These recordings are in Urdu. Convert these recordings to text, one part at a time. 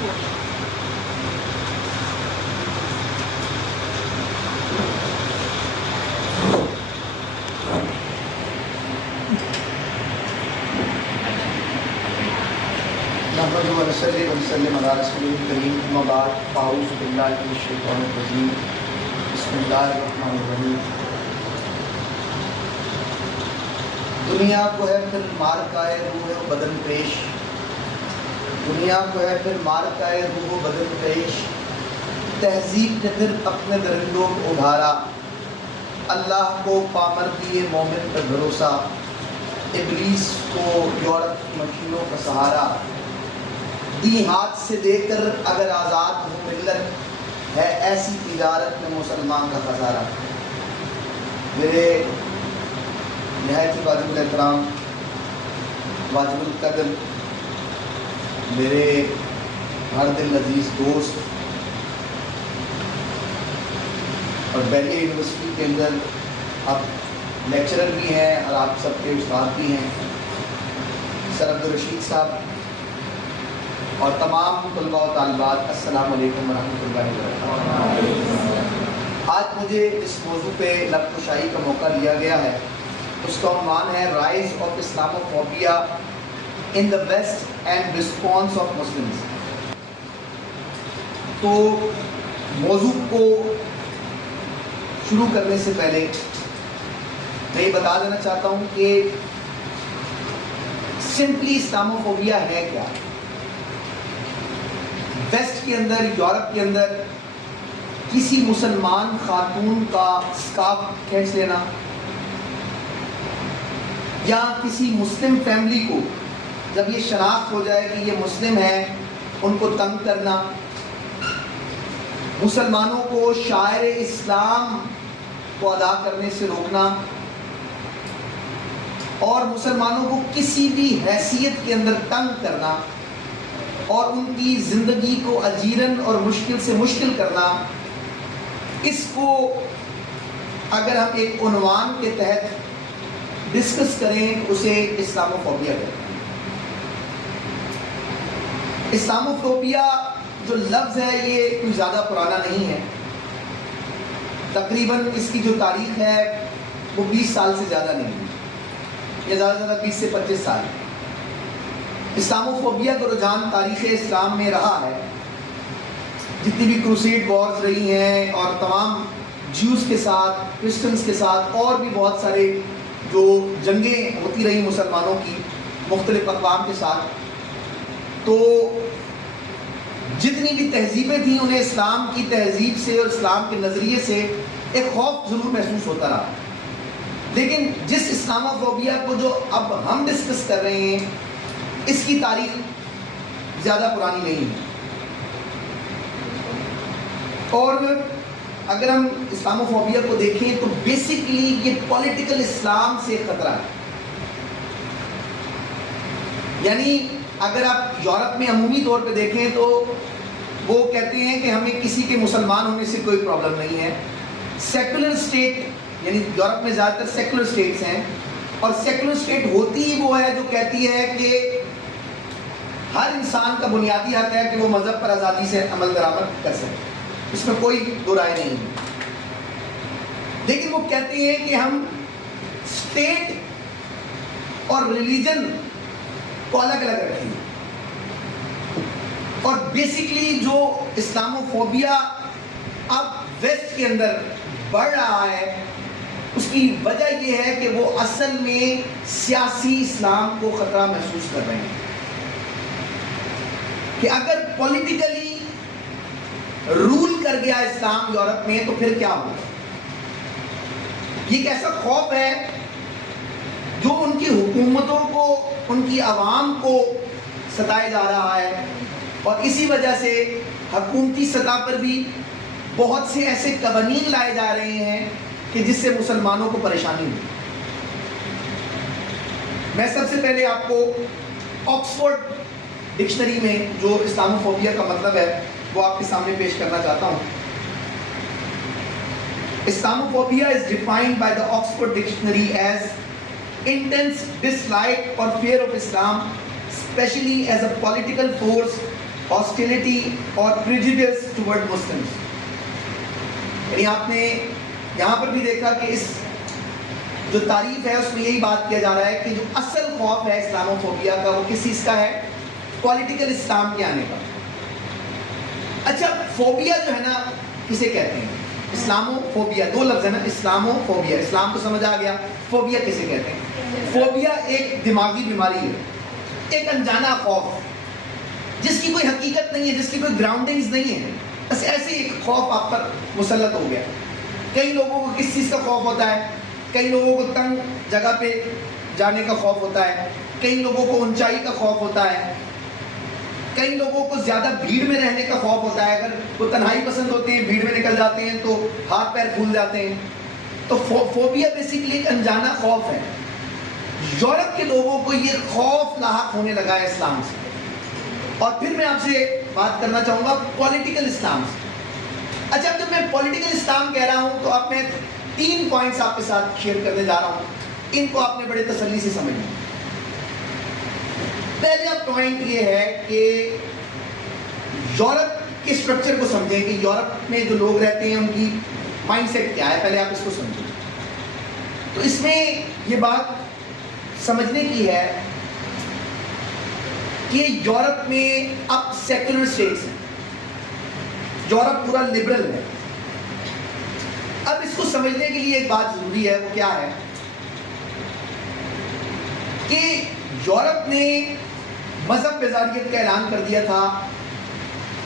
نحمده ونصلي ونسلم على رسوله الكريم اما بعد فاعوذ بالله من الشیطان الرجیم بسم اللہ الرحمن الرحیم. دنیا کو ہے پھر مارکائے روح و بدن پیش، دنیا کو ہے پھر مارکائے روح و بدن پیش، تہذیب نے پھر اپنے درندوں کو ابھارا، اللہ کو پامر دیے مومن پر بھروسہ، ابلیس کو یورپ کی مشینوں کا سہارا، دی ہاتھ سے دے کر اگر آزاد ہو ملت، ہے ایسی تجارت میں مسلمان کا خسارہ. میرے نہایت ہی واجب الاحترام، واجب القدر، میرے ہر دل عزیز دوست اور بیلیہ یونیورسٹی کے اندر آپ لیکچرر بھی ہیں اور آپ سب کے استاد بھی ہیں، سر عبدالرشید صاحب اور تمام طلباء و طالبات، السلام علیکم ورحمۃ اللہ وبرکاتہ. آج مجھے اس موضوع پہ لب کشائی کا موقع دیا گیا ہے. اس کا عنوان ہے rise of Islamophobia in the West and response of Muslims. تو موضوع کو شروع کرنے سے پہلے میں یہ بتا دینا چاہتا ہوں کہ سمپلی اسلاموفوبیا ہے کیا. ویسٹ کے اندر، یورپ کے اندر کسی مسلمان خاتون کا اسکارف کھینچ لینا یا کسی مسلم فیملی کو جب یہ شناخت ہو جائے کہ یہ مسلم ہے ان کو تنگ کرنا، مسلمانوں کو شاعر اسلام کو ادا کرنے سے روکنا اور مسلمانوں کو کسی بھی حیثیت کے اندر تنگ کرنا اور ان کی زندگی کو اجیرن اور مشکل سے مشکل کرنا، اس کو اگر ہم ایک عنوان کے تحت ڈسکس کریں اسے اسلاموفوبیا کہتے ہیں. اسلاموفوبیا جو لفظ ہے یہ کوئی زیادہ پرانا نہیں ہے، تقریباً اس کی جو تاریخ ہے وہ 20 سال سے زیادہ نہیں ہے، یا زیادہ سے زیادہ 20 سے 25 سال. اسلاموفوبیا کا رجحان تاریخ اسلام میں رہا ہے. جتنی بھی کروسیڈ وارز رہی ہیں اور تمام جیوز کے ساتھ، کرسچنز کے ساتھ اور بھی بہت سارے جو جنگیں ہوتی رہی مسلمانوں کی مختلف اقوام کے ساتھ، تو جتنی بھی تہذیبیں تھیں انہیں اسلام کی تہذیب سے اور اسلام کے نظریے سے ایک خوف ضرور محسوس ہوتا رہا. لیکن جس اسلاموفوبیا کو جو اب ہم ڈسکس کر رہے ہیں اس کی تاریخ زیادہ پرانی نہیں ہے. اور اگر ہم اسلاموفوبیا کو دیکھیں تو بیسیکلی یہ پولیٹیکل اسلام سے خطرہ ہے. یعنی اگر آپ یورپ میں عمومی طور پہ دیکھیں تو وہ کہتے ہیں کہ ہمیں کسی کے مسلمان ہونے سے کوئی پرابلم نہیں ہے. سیکولر اسٹیٹ، یعنی یورپ میں زیادہ تر سیکولر اسٹیٹس ہیں، اور سیکولر اسٹیٹ ہوتی ہی وہ ہے جو کہتی ہے کہ ہر انسان کا بنیادی حق ہے کہ وہ مذہب پر آزادی سے عمل درآمد کر سکے، اس میں کوئی دو رائے نہیں ہے. لیکن وہ کہتے ہیں کہ ہم اسٹیٹ اور ریلیجن کو الگ الگ رکھیں گے. اور بیسیکلی جو اسلاموفوبیا اب ویسٹ کے اندر بڑھ رہا ہے اس کی وجہ یہ ہے کہ وہ اصل میں سیاسی اسلام کو خطرہ محسوس کر رہے ہیں کہ اگر پولیٹیکلی رول کر گیا اسلام یورپ میں تو پھر کیا ہوگا. یہ ایک ایسا خوف ہے جو ان کی حکومتوں کو، ان کی عوام کو ستایا جا رہا ہے، اور اسی وجہ سے حکومتی سطح پر بھی بہت سے ایسے قوانین لائے جا رہے ہیں کہ جس سے مسلمانوں کو پریشانی ہوئی. میں سب سے پہلے آپ کو آکسفورڈ ڈکشنری میں جو اسلاموفوبیا کا مطلب ہے وہ آپ کے سامنے پیش کرنا چاہتا ہوں. Islamophobia is defined by the Oxford Dictionary as intense dislike or fear of Islam, especially as a political force hostility اور پریجوڈس ٹورڈ مسلمس. یعنی آپ نے یہاں پر بھی دیکھا کہ اس جو تعریف ہے اس میں یہی بات کیا جا رہا ہے کہ جو اصل خوف ہے اسلاموفوبیا کا وہ کس چیز کا ہے؟ پولیٹیکل اسلام کے آنے کا. اچھا فوبیا جو ہے نا کسے کہتے ہیں؟ اسلاموفوبیا. دو لفظ ہے نا, اسلاموفوبیا, اسلام تو سمجھ آ گیا, فوبیا کسے کہتے ہیں؟ فوبیا ایک دماغی بیماری ہے, ایک انجانا خوف جس کی کوئی حقیقت نہیں ہے, جس کی کوئی گراؤنڈنگز نہیں ہے, بس ایسے ایک خوف آپ پر مسلط ہو گیا. کئی لوگوں کو کس چیز کا خوف ہوتا ہے؟ کئی لوگوں کو تنگ جگہ پہ جانے کا خوف ہوتا ہے, کئی لوگوں کو اونچائی کا خوف ہوتا ہے, کئی لوگوں کو زیادہ بھیڑ میں رہنے کا خوف ہوتا ہے. اگر وہ تنہائی پسند ہوتے ہیں, بھیڑ میں نکل جاتے ہیں تو ہاتھ پیر پھول جاتے ہیں. تو فوبیا بیسیکلی ایک انجانا خوف ہے. یورپ کے لوگوں کو یہ خوف لاحق ہونے لگا ہے اسلام سے. اور پھر میں آپ سے بات کرنا چاہوں گا پولیٹیکل اسلام سے. اچھا جب میں پولیٹیکل اسلام کہہ رہا ہوں تو اب میں 3 پوائنٹس آپ کے ساتھ شیئر کرنے جا رہا ہوں, ان کو آپ نے بڑے تسلی سے سمجھنا. پہلا پوائنٹ یہ ہے کہ یورپ کے اسٹرکچر کو سمجھیں کہ یورپ میں جو لوگ رہتے ہیں ان کی مائنڈ سیٹ کیا ہے, پہلے آپ اس کو سمجھیں. تو اس میں یہ بات سمجھنے کی ہے کہ یورپ میں اب سیکولر اسٹیٹس ہیں, یورپ پورا لبرل ہے. اب اس کو سمجھنے کے لیے ایک بات ضروری ہے, وہ کیا ہے کہ یورپ نے مذہب بیزاریت کا اعلان کر دیا تھا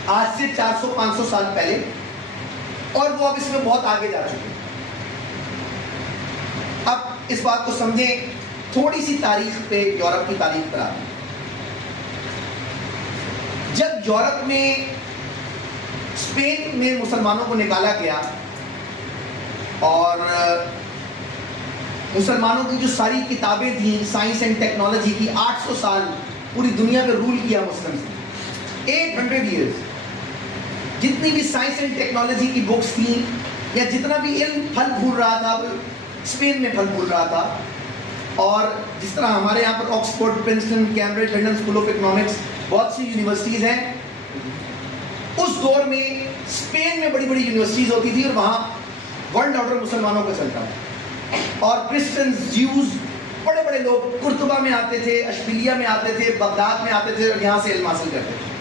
آج سے 400-500 سال پہلے, اور وہ اب اس میں بہت آگے جا چکے ہیں. اب اس بات کو سمجھیں, تھوڑی سی تاریخ پہ یورپ کی تاریخ پر آتے ہیں. جب یورپ میں اسپین میں مسلمانوں کو نکالا گیا اور مسلمانوں کی جو ساری کتابیں تھیں سائنس اینڈ ٹیکنالوجی کی, 800 سال پوری دنیا میں رول کیا مسلمز نے, 800 ایئرز. جتنی بھی سائنس اینڈ ٹیکنالوجی کی بکس تھیں یا جتنا بھی علم پھل پھول رہا تھا وہ اسپین میں پھل پھول رہا تھا. اور جس طرح ہمارے یہاں پر Oxford, Princeton, Cambridge, London school of economics, بہت سی یونیورسٹیز ہیں, اس دور میں اسپین میں بڑی بڑی یونیورسٹیز ہوتی تھی اور وہاں ورلڈ آرڈر مسلمانوں کا چلتا تھا. اور کرسچنز, جیوز, بڑے بڑے لوگ قرطبہ میں آتے تھے, اشبیلیہ میں آتے تھے, بغداد میں آتے تھے اور یہاں سے علم حاصل کرتے تھے.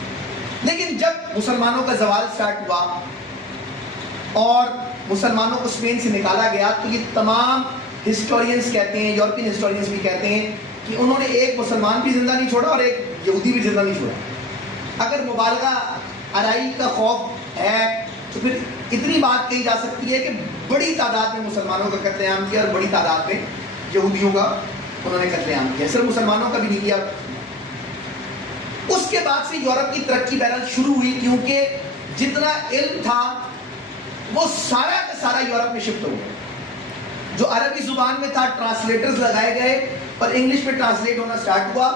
لیکن جب مسلمانوں کا زوال سٹارٹ ہوا اور مسلمانوں کو اسپین سے نکالا گیا تو یہ تمام ہسٹورینز کہتے ہیں, یورپین ہسٹورینز بھی کہتے ہیں کہ انہوں نے ایک مسلمان بھی زندہ نہیں چھوڑا اور ایک یہودی بھی زندہ نہیں چھوڑا. اگر مبالغہ آرائی کا خوف ہے تو پھر اتنی بات کہی جا سکتی ہے کہ بڑی تعداد میں مسلمانوں کا قتل عام کیا اور بڑی تعداد میں یہودیوں کا انہوں نے قتل عام کیا, صرف مسلمانوں کا بھی نہیں کیا. اس کے بعد سے یورپ کی ترقی بہرحال شروع ہوئی کیونکہ جتنا علم تھا وہ سارا کا سارا یورپ میں شفٹ ہو گیا. جو عربی زبان میں تھا ٹرانسلیٹرز لگائے گئے اور انگلش میں ٹرانسلیٹ ہونا سٹارٹ ہوا.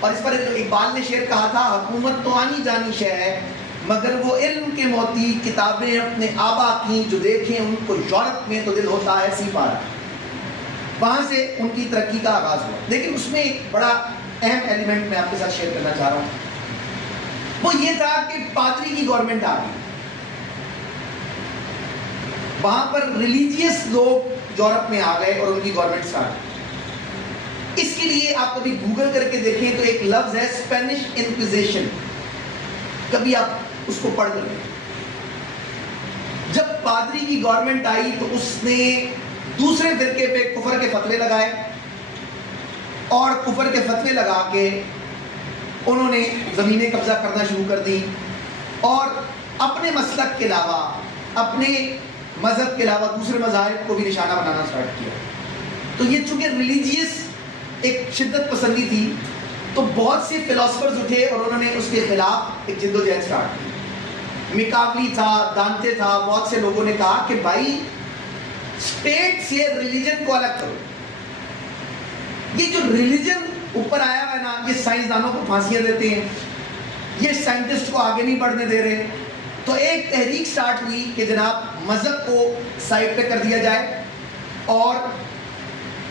اور اس پر اقبال نے شعر کہا تھا, حکومت تو آنی جانی شے ہے مگر وہ علم کے موتی, کتابیں اپنے آبا کی جو دیکھیں ان کو یورپ میں تو دل ہوتا ہے سی پارا. وہاں سے ان کی ترقی کا آغاز ہوا. لیکن اس میں ایک بڑا اہم ایلیمنٹ میں آپ کے ساتھ شیئر کرنا چاہ رہا ہوں, وہ یہ تھا کہ پادری کی گورنمنٹ آ گئی. وہاں پر ریلیجیس لوگ یورپ میں آ گئے اور ان کی گورنمنٹ اسٹارٹ. اس کے لیے آپ کبھی گوگل کر کے دیکھیں تو ایک لفظ ہے اسپینش انکویزیشن, کبھی آپ اس کو پڑھ لیں. جب پادری کی گورنمنٹ آئی تو اس نے دوسرے فرقے پہ کفر کے فتوے لگائے اور کفر کے فتوے لگا کے انہوں نے زمینیں قبضہ کرنا شروع کر دی اور اپنے مسلک کے علاوہ, اپنے مذہب کے علاوہ دوسرے مذاہب کو بھی نشانہ بنانا سٹارٹ کیا. تو یہ چونکہ ریلیجیس ایک شدت پسندی تھی تو بہت سے فلاسفرز اٹھے اور انہوں نے اس کے خلاف ایک جدوجہد سٹارٹ کی. میکاولی تھا, دانتے تھا, بہت سے لوگوں نے کہا کہ بھائی اسٹیٹ سے ریلیجن کو الگ کرو. یہ جو ریلیجن اوپر آیا ہے نا, یہ سائنسدانوں کو پھانسیاں دیتے ہیں, یہ سائنٹسٹ کو آگے نہیں بڑھنے دے رہے. تو ایک تحریک سٹارٹ ہوئی کہ جناب مذہب کو سائڈ پہ کر دیا جائے اور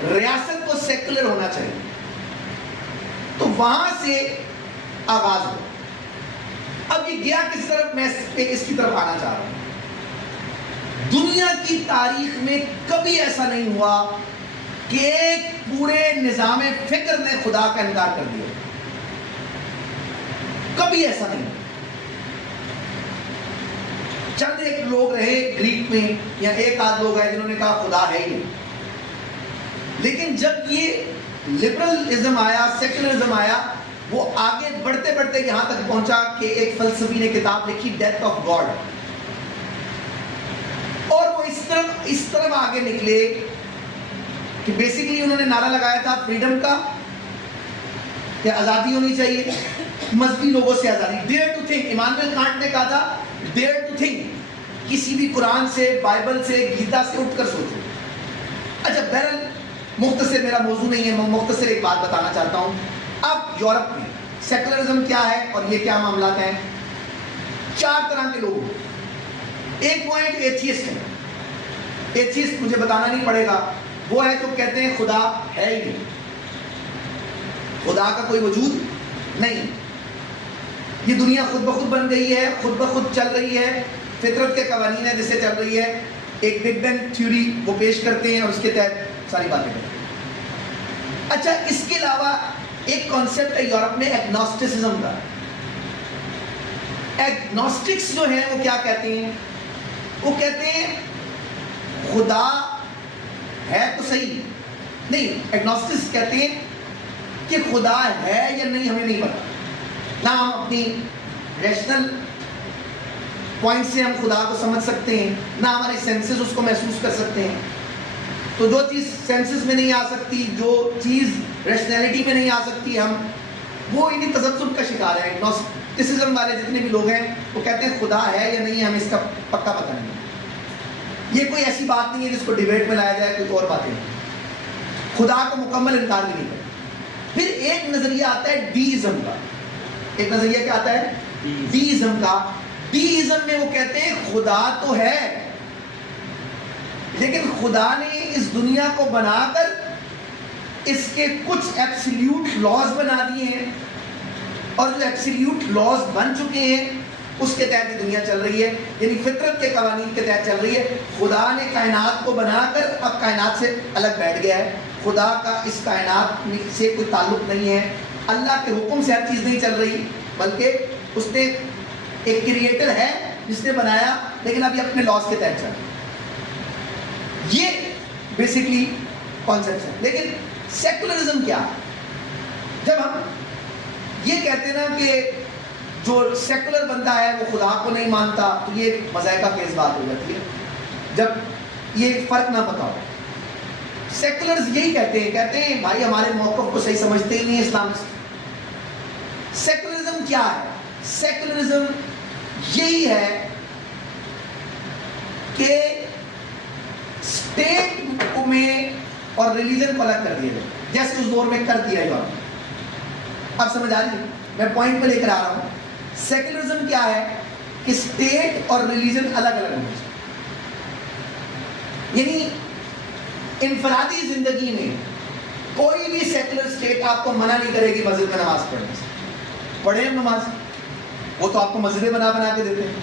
ریاست کو سیکولر ہونا چاہیے. تو وہاں سے آغاز ہوا. اب یہ گیا کس طرف؟ میں اس کی طرف آنا چاہ رہا ہوں. دنیا کی تاریخ میں کبھی ایسا نہیں ہوا کہ ایک پورے نظام فکر نے خدا کا انکار کر دیا. کبھی ایسا نہیں. چند ایک لوگ رہے گریک میں یا ایک آدھ لوگ ہیں جنہوں نے کہا خدا ہے ہی نہیں. لیکن جب یہ لبرلزم آیا، سیکولرزم آیا، وہ آگے بڑھتے بڑھتے یہاں تک پہنچا کہ ایک فلسفی نے کتاب لکھی ڈیتھ آف گاڈ، اور وہ اس طرف آگے نکلے کہ بیسیکلی انہوں نے نعرہ لگایا تھا فریڈم کا، کہ آزادی ہونی چاہیے، مذہبی لوگوں سے آزادی. Dare to think, Immanuel Kant نے کہا تھا ڈیئر ٹو تھنک، کسی بھی قرآن سے، بائبل سے، گیتا سے اٹھ کر سوچو. اچھا بہرحال مختصر میرا موضوع نہیں ہے، میں مختصر ایک بات بتانا چاہتا ہوں. اب یورپ میں سیکولرزم کیا ہے اور یہ کیا معاملات ہیں؟ 4 طرح کے لوگ. ایک وہ ہے جو ایتھیسٹ ہے. ایتھیسٹ مجھے بتانا نہیں پڑے گا، وہ ہے جو کہتے ہیں خدا ہے ہی نہیں، خدا کا کوئی وجود نہیں، یہ دنیا خود بخود بن گئی ہے، خود بخود چل رہی ہے، فطرت کے قوانین ہے جس سے چل رہی ہے. ایک بگ بینگ تھیوری وہ پیش کرتے ہیں اور اس کے تحت ساری باتیں کرتے ہیں. اچھا اس کے علاوہ ایک کانسیپٹ ہے یورپ میں ایگنوسٹسزم کا. ایگنوسٹکس جو ہیں وہ کیا کہتے ہیں؟ وہ کہتے ہیں خدا ہے تو صحیح نہیں. ایگنوسٹکس کہتے ہیں کہ خدا ہے یا نہیں ہمیں نہیں پتا، نہ ہم اپنی ریشنل پوائنٹ سے ہم خدا کو سمجھ سکتے ہیں، نہ ہمارے سینسز اس کو محسوس کر سکتے ہیں. تو جو چیز سینسز میں نہیں آ سکتی، جو چیز ریشنلٹی میں نہیں آ سکتی، ہم وہ انہیں تذبذب کا شکار ہیں. ایگنوسٹسزم والے جتنے بھی لوگ ہیں وہ کہتے ہیں خدا ہے یا نہیں ہمیں اس کا پکا پتہ نہیں. یہ کوئی ایسی بات نہیں ہے جس کو ڈیبیٹ میں لایا جائے، کوئی اور باتیں نہیں. خدا کو مکمل انکار بھی نہیں کرتے. پھر ایک نظریہ آتا ہے ڈیزم کا. ایک نظریہ کیا آتا ہے؟ ڈیزم کا. ڈیزم میں وہ کہتے ہیں خدا تو ہے، لیکن خدا نے اس دنیا کو بنا کر اس کے کچھ ایبسلیوٹ لاز بنا دیے ہیں، اور جو ایبسلیوٹ لاز بن چکے ہیں اس کے تحت یہ دنیا چل رہی ہے، یعنی فطرت کے قوانین کے تحت چل رہی ہے. خدا نے کائنات کو بنا کر اب کائنات سے الگ بیٹھ گیا ہے. خدا کا اس کائنات سے کوئی تعلق نہیں ہے. اللہ کے حکم سے ہر چیز نہیں چل رہی، بلکہ اس نے ایک کریٹر ہے جس نے بنایا، لیکن ابھی اپنے لاز کے تحت چل رہا ہے. یہ بیسیکلی کانسیپٹ ہے. لیکن سیکولرزم کیا ہے؟ جب ہم یہ کہتے ہیں نا کہ جو سیکولر بندہ ہے وہ خدا کو نہیں مانتا، تو یہ مضحکہ خیز بات ہو جاتی ہے جب یہ فرق نہ پتا ہو. سیکولرز یہی کہتے ہیں بھائی ہمارے موقف کو صحیح سمجھتے ہی نہیں اسلامسٹ. سیکولرزم کیا ہے؟ سیکولرزم یہی ہے کہ اسٹیٹ میں اور ریلیجن کو الگ کر دیا گیا، جیسے اس دور میں کر دیا گیا. اب سمجھ آ رہی ہے؟ میں پوائنٹ پہ لے کر آ رہا ہوں. سیکولرزم کیا ہے کہ اسٹیٹ اور ریلیجن الگ الگ ہونا چاہیے. یعنی انفرادی زندگی میں کوئی بھی سیکولر اسٹیٹ آپ کو منع نہیں کرے گی مسجد میں نماز پڑھنے سے. پڑھیں نماز، وہ تو آپ کو مسجدیں بنا کے دیتے ہیں.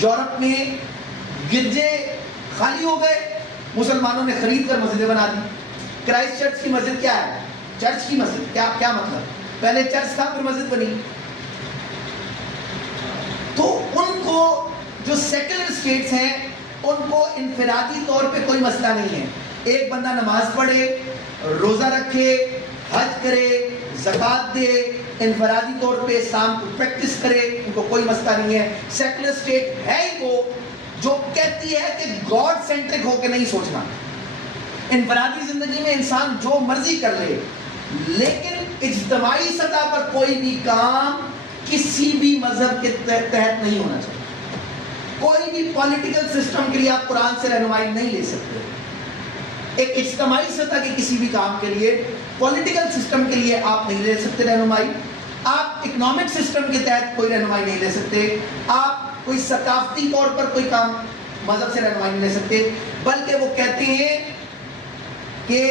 یورپ میں گرجے خالی ہو گئے، مسلمانوں نے خرید کر مسجدیں بنا دی. کرائسٹ چرچ کی مسجد کیا ہے؟ چرچ کی مسجد. کیا مطلب؟ پہلے چرچ تھا پھر مسجد بنی. تو ان کو جو سیکولر اسٹیٹس ہیں ان کو انفرادی طور پہ کوئی مسئلہ نہیں ہے. ایک بندہ نماز پڑھے، روزہ رکھے، حج کرے، زکوٰۃ دے، انفرادی طور پہ اسلام کو پریکٹس کرے، ان کو کوئی مسئلہ نہیں ہے. سیکولر اسٹیٹ ہے ہی وہ جو کہتی ہے کہ گاڈ سینٹرک ہو کے نہیں سوچنا. انفرادی زندگی میں انسان جو مرضی کر لے، لیکن اجتماعی سطح پر کوئی بھی کام کسی بھی مذہب کے تحت نہیں ہونا چاہیے. کوئی بھی پولیٹیکل سسٹم کے لیے آپ قرآن سے رہنمائی نہیں لے سکتے. ایک اجتماعی سطح کے کسی بھی کام کے لیے، پولیٹیکل سسٹم کے لیے آپ نہیں لے سکتے رہنمائی. آپ اکنامک سسٹم کے تحت کوئی رہنمائی نہیں لے سکتے. آپ کوئی ثقافتی طور پر کوئی کام مذہب سے رہنمائی نہیں لے سکتے. بلکہ وہ کہتے ہیں کہ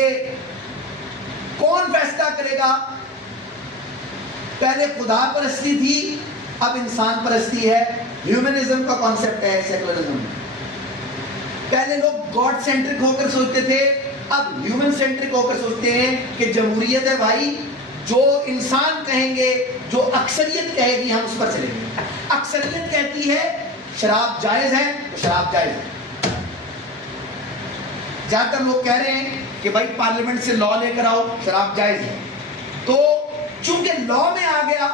کون فیصلہ کرے گا؟ پہلے خدا پرستی تھی، اب انسان پرستی ہے، ہیومنزم کا کانسیپٹ ہے سیکولرزم میں. پہلے لوگ گاڈ سینٹرک ہو کر سوچتے تھے، اب ہیومن سینٹرک ہو کر سوچتے ہیں کہ جمہوریت ہے بھائی، جو انسان کہیں گے، جو اکثریت کہے گی ہم اس پر چلیں گے. اکثریت کہتی ہے شراب جائز ہے تو شراب جائز ہے. جہاں تک لوگ کہہ رہے ہیں کہ بھائی پارلیمنٹ سے لا لے کر آؤ شراب جائز ہے، تو چونکہ لا میں آ گیا،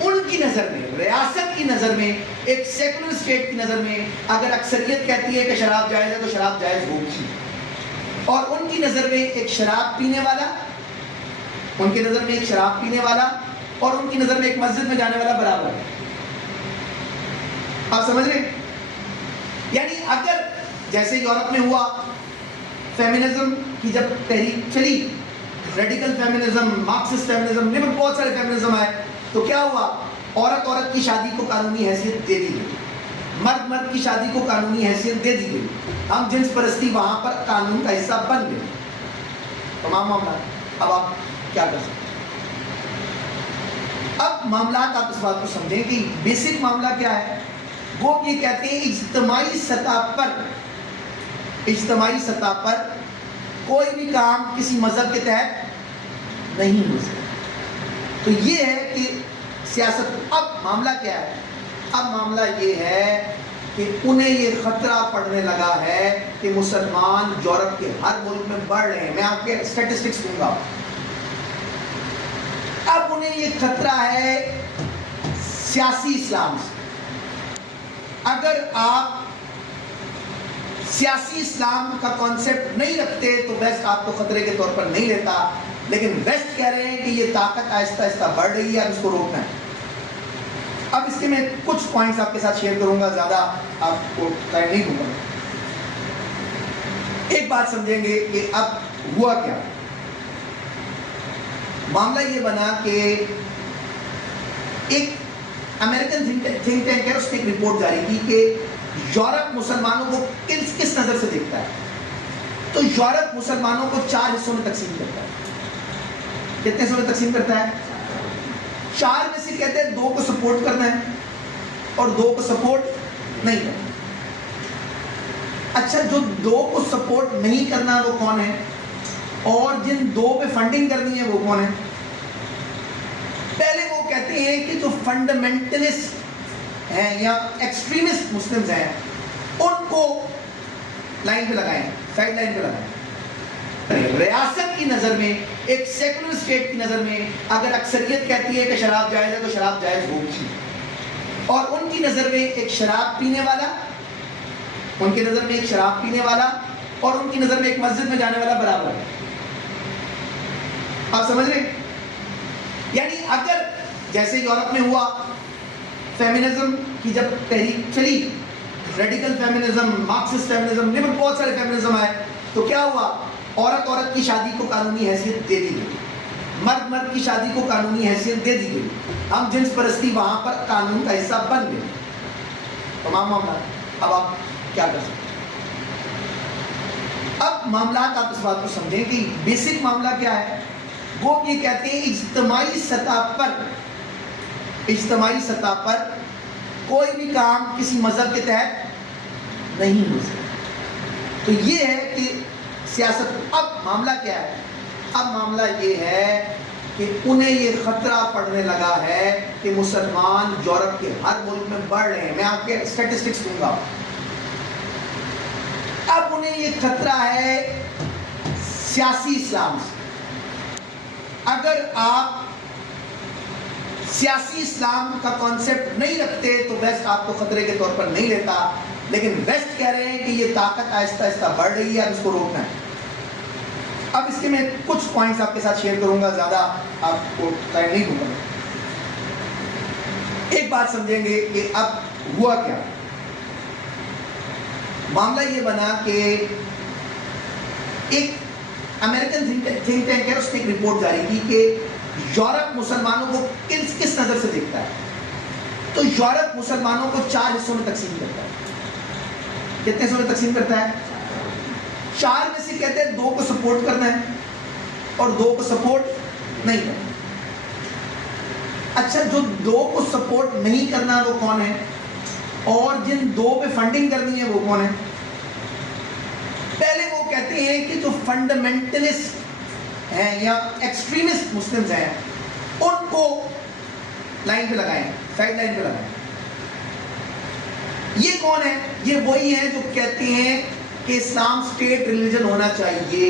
ان کی نظر میں، ریاست کی نظر میں، ایک سیکولر اسٹیٹ کی نظر میں اگر اکثریت کہتی ہے کہ شراب جائز ہے تو شراب جائز ہوگی. اور ان کی نظر میں ایک شراب پینے والا، ان کی نظر میں ایک شراب پینے والا اور ان کی نظر میں ایک مسجد میں جانے والا برابر ہے. آپ سمجھ رہے ہیں؟ یعنی اگر جیسے یورپ میں ہوا، فیمنزم کی جب تحریک چلی، ریڈیکل فیمنزم، مارکسسٹ فیمنزم، بہت سارے فیمنزم آئے، تو کیا ہوا؟ عورت کی شادی کو قانونی حیثیت دے دی گئی، مرد کی شادی کو قانونی حیثیت دے دی گئی. ہم جنس پرستی وہاں پر قانون کا حصہ بن گئے. تمام معاملات. اب آپ کیا کر سکتے؟ اب معاملات آپ اس بات کو سمجھیں کہ بیسک معاملہ کیا ہے. وہ یہ کہتے ہیں اجتماعی سطح پر کوئی بھی کام کسی مذہب کے تحت نہیں ہو سکتا. تو یہ ہے کہ سیاست. اب معاملہ کیا ہے؟ اب معاملہ یہ ہے کہ انہیں یہ خطرہ پڑنے لگا ہے کہ مسلمان یورپ کے ہر ملک میں بڑھ رہے ہیں. میں آپ کے اسٹیٹسٹکس دوں گا. اب انہیں یہ خطرہ ہے سیاسی اسلام سے. اگر آپ سیاسی اسلام کا کانسیپٹ نہیں رکھتے تو ویسٹ آپ کو خطرے کے طور پر نہیں لیتا، لیکن ویسٹ کہہ رہے ہیں کہ یہ طاقت آہستہ آہستہ بڑھ رہی ہے، اب اس کو روکنا ہے. اب اس کے میں کچھ پوائنٹس آپ کے ساتھ شیئر کروں گا، زیادہ آپ کو ٹائم نہیں دوں گا. ایک بات سمجھیں گے کہ اب ہوا کیا. معاملہ یہ بنا کہ ایک امریکن تھنک ٹینک ہے، اس نے ایک رپورٹ جاری کی کہ یورپ مسلمانوں کو کس نظر سے دیکھتا ہے. تو یورپ مسلمانوں کو 4 حصوں میں تقسیم کرتا ہے. کتنے حصوں میں تقسیم کرتا ہے؟ 4 میں سے کہتے ہیں 2 کو سپورٹ کرنا ہے اور 2 کو سپورٹ نہیں کرنا. اچھا، جو 2 کو سپورٹ نہیں کرنا وہ کون ہے؟ اور جن 2 پہ فنڈنگ کرنی ہے وہ کون ہے؟ پہلے وہ کہتے ہیں کہ جو فنڈامنٹلسٹ ہیں یا ایکسٹریمسٹ مسلمز ہیں ان کو لائن پہ لگائیں، سائڈ لائن پہ لگائیں. ریاست کی نظر میں، ایک سیکولر اسٹیٹ کی نظر میں اگر اکثریت کہتی ہے کہ شراب جائز ہے تو شراب جائز ہوگی. اور ان کی نظر میں ایک شراب پینے والا، ان کی نظر میں ایک شراب پینے والا اور ان کی نظر میں ایک مسجد میں جانے والا برابر ہے. آپ سمجھ رہے ہیں؟ یعنی اگر جیسے یورپ میں ہوا، فیمنزم کی جب تحریک چلی، ریڈیکل فیمنزم، مارکسسٹ فیمنزم، بہت سارے فیمنزم آئے، تو کیا ہوا؟ عورت کی شادی کو قانونی حیثیت دے دی گئی، مرد کی شادی کو قانونی حیثیت دے دی گئی. ہم جنس پرستی وہاں پر قانون کا حصہ بن گئے. تمام معاملات. اب آپ کیا کر سکتے؟ اب معاملات آپ اس بات کو سمجھیں کہ بیسک معاملہ کیا ہے. وہ یہ کہتے ہیں اجتماعی سطح پر کوئی بھی کام کسی مذہب کے تحت نہیں ہو سکتا. تو یہ ہے کہ سیاست. اب معاملہ کیا ہے؟ اب معاملہ یہ ہے کہ انہیں یہ خطرہ پڑنے لگا ہے کہ مسلمان یورپ کے ہر ملک میں بڑھ رہے ہیں. میں آپ کے اسٹیٹسٹکس دوں گا. اب انہیں یہ خطرہ ہے سیاسی اسلام سے. اگر آپ سیاسی اسلام کا کانسیپٹ نہیں رکھتے تو ویسٹ آپ کو خطرے کے طور پر نہیں لیتا، لیکن ویسٹ کہہ رہے ہیں کہ یہ طاقت آہستہ آہستہ بڑھ رہی ہے، اب اس کو روکنا ہے. اب اس کے میں کچھ پوائنٹس آپ کے ساتھ شیئر کروں گا، زیادہ آپ کو ٹائم نہیں دوں گا. ایک بات سمجھیں گے کہ اب ہوا کیا. معاملہ یہ بنا کہ ایک امریکن تھنک ٹینک ہے، اس نے ایک رپورٹ جاری کی کہ یورپ مسلمانوں کو کس نظر سے دیکھتا ہے. تو یورپ مسلمانوں کو 4 حصوں میں تقسیم کرتا ہے. کتنے حصوں میں تقسیم کرتا ہے؟ 4 میں سے کہتے ہیں 2 کو سپورٹ کرنا ہے اور 2 کو سپورٹ نہیں کرنا. اچھا جو دو کو سپورٹ نہیں کرنا وہ کون ہے؟ اور جن دو پہ فنڈنگ کرنی ہے وہ کون ہے؟ پہلے وہ کہتے ہیں کہ جو فنڈامنٹلسٹ ہیں یا ایکسٹریمسٹ مسلمز ہیں ان کو لائن پہ لگائیں، سائڈ لائن پہ لگائیں. یہ کون ہے؟ یہ وہی ہیں جو کہتے ہیں کہ اسلام اسٹیٹ ریلیجن ہونا چاہیے،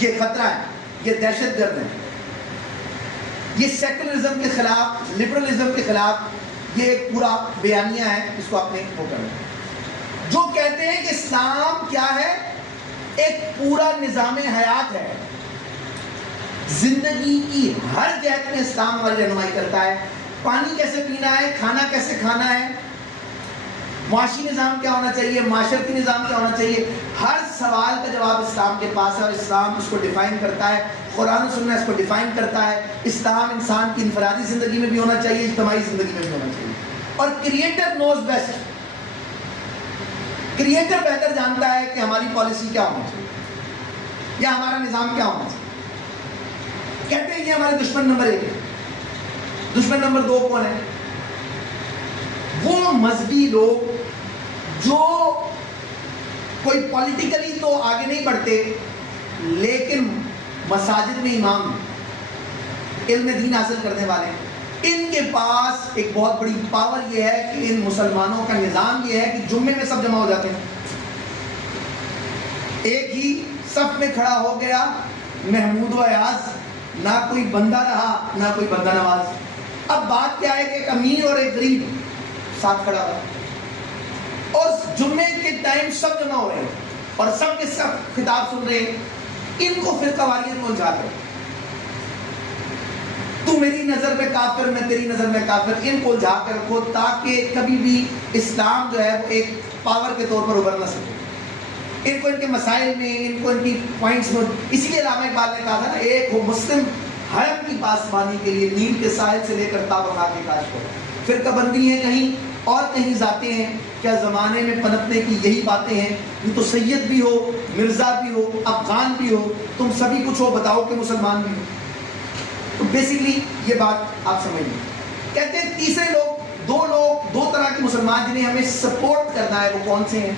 یہ خطرہ ہے، یہ دہشت گرد ہے، یہ سیکولرزم کے خلاف، لبرلزم کے خلاف یہ ایک پورا بیانیہ ہے، اس کو آپ نے وہ کرنا. جو کہتے ہیں کہ اسلام کیا ہے؟ ایک پورا نظام حیات ہے، زندگی کی ہر جہت میں اسلام ہماری رہنمائی کرتا ہے. پانی کیسے پینا ہے، کھانا کیسے کھانا ہے، معاشی نظام کیا ہونا چاہیے، معاشرتی نظام کیا ہونا چاہیے، ہر سوال کا جواب اسلام کے پاس ہے اور اسلام اس کو ڈیفائن کرتا ہے. قرآن و سنت اس کو ڈیفائن کرتا ہے. اسلام انسان کی انفرادی زندگی میں بھی ہونا چاہیے، اجتماعی زندگی میں بھی ہونا چاہیے. اور کریٹر نوز بیسٹ، کریٹر بہتر جانتا ہے کہ ہماری پالیسی کیا ہونا چاہیے یا ہمارا نظام کیا ہونا چاہیے. کہتے ہیں یہ ہمارے دشمن نمبر 1 ہے. دشمن نمبر 2 کون ہے؟ وہ مذہبی لوگ جو کوئی پولیٹیکلی تو آگے نہیں بڑھتے لیکن مساجد میں امام علم دین حاصل کرنے والے ہیں. ان کے پاس ایک بہت بڑی پاور یہ ہے کہ ان مسلمانوں کا نظام یہ ہے کہ جمعے میں سب جمع ہو جاتے ہیں، ایک ہی صف میں کھڑا ہو گیا محمود و ایاز، نہ کوئی بندہ رہا نہ کوئی بندہ نواز. اب بات کیا ہے کہ ایک امیر اور ایک غریب ساتھ کھڑا ہوا اور جمعے کے ٹائم سب جمع ہو رہے ہیں اور سب کے سب خطاب سن رہے ہیں. ان کو فرقہ واریت کو الجھا کر تو میری نظر میں کافر، میں تیری نظر میں کافر، ان کو الجھا کر رکھو تاکہ کبھی بھی اسلام جو ہے وہ ایک پاور کے طور پر ابھر نہ سکے. ان کو ان کے مسائل میں، ان کو ان کی پوائنٹس میں، اسی لیے علامہ اقبال نے کہا تھا نا، ایک ہو مسلم حرم کی پاسبانی کے لیے نیل کے ساحل سے لے کر تابغا کے کاش کو. فرقہ بندی ہے کہیں اور کہیں ذاتیں ہیں، کیا زمانے میں پنپنے کی یہی باتیں ہیں؟ یہ تو سید بھی ہو، مرزا بھی ہو، افغان بھی ہو، تم سبھی کچھ ہو، بتاؤ کہ مسلمان بھی ہو. تو بیسیکلی یہ بات آپ سمجھ لیں. کہتے ہیں تیسرے لوگ، دو طرح کے مسلمان جنہیں ہمیں سپورٹ کرنا ہے، وہ کون سے ہیں؟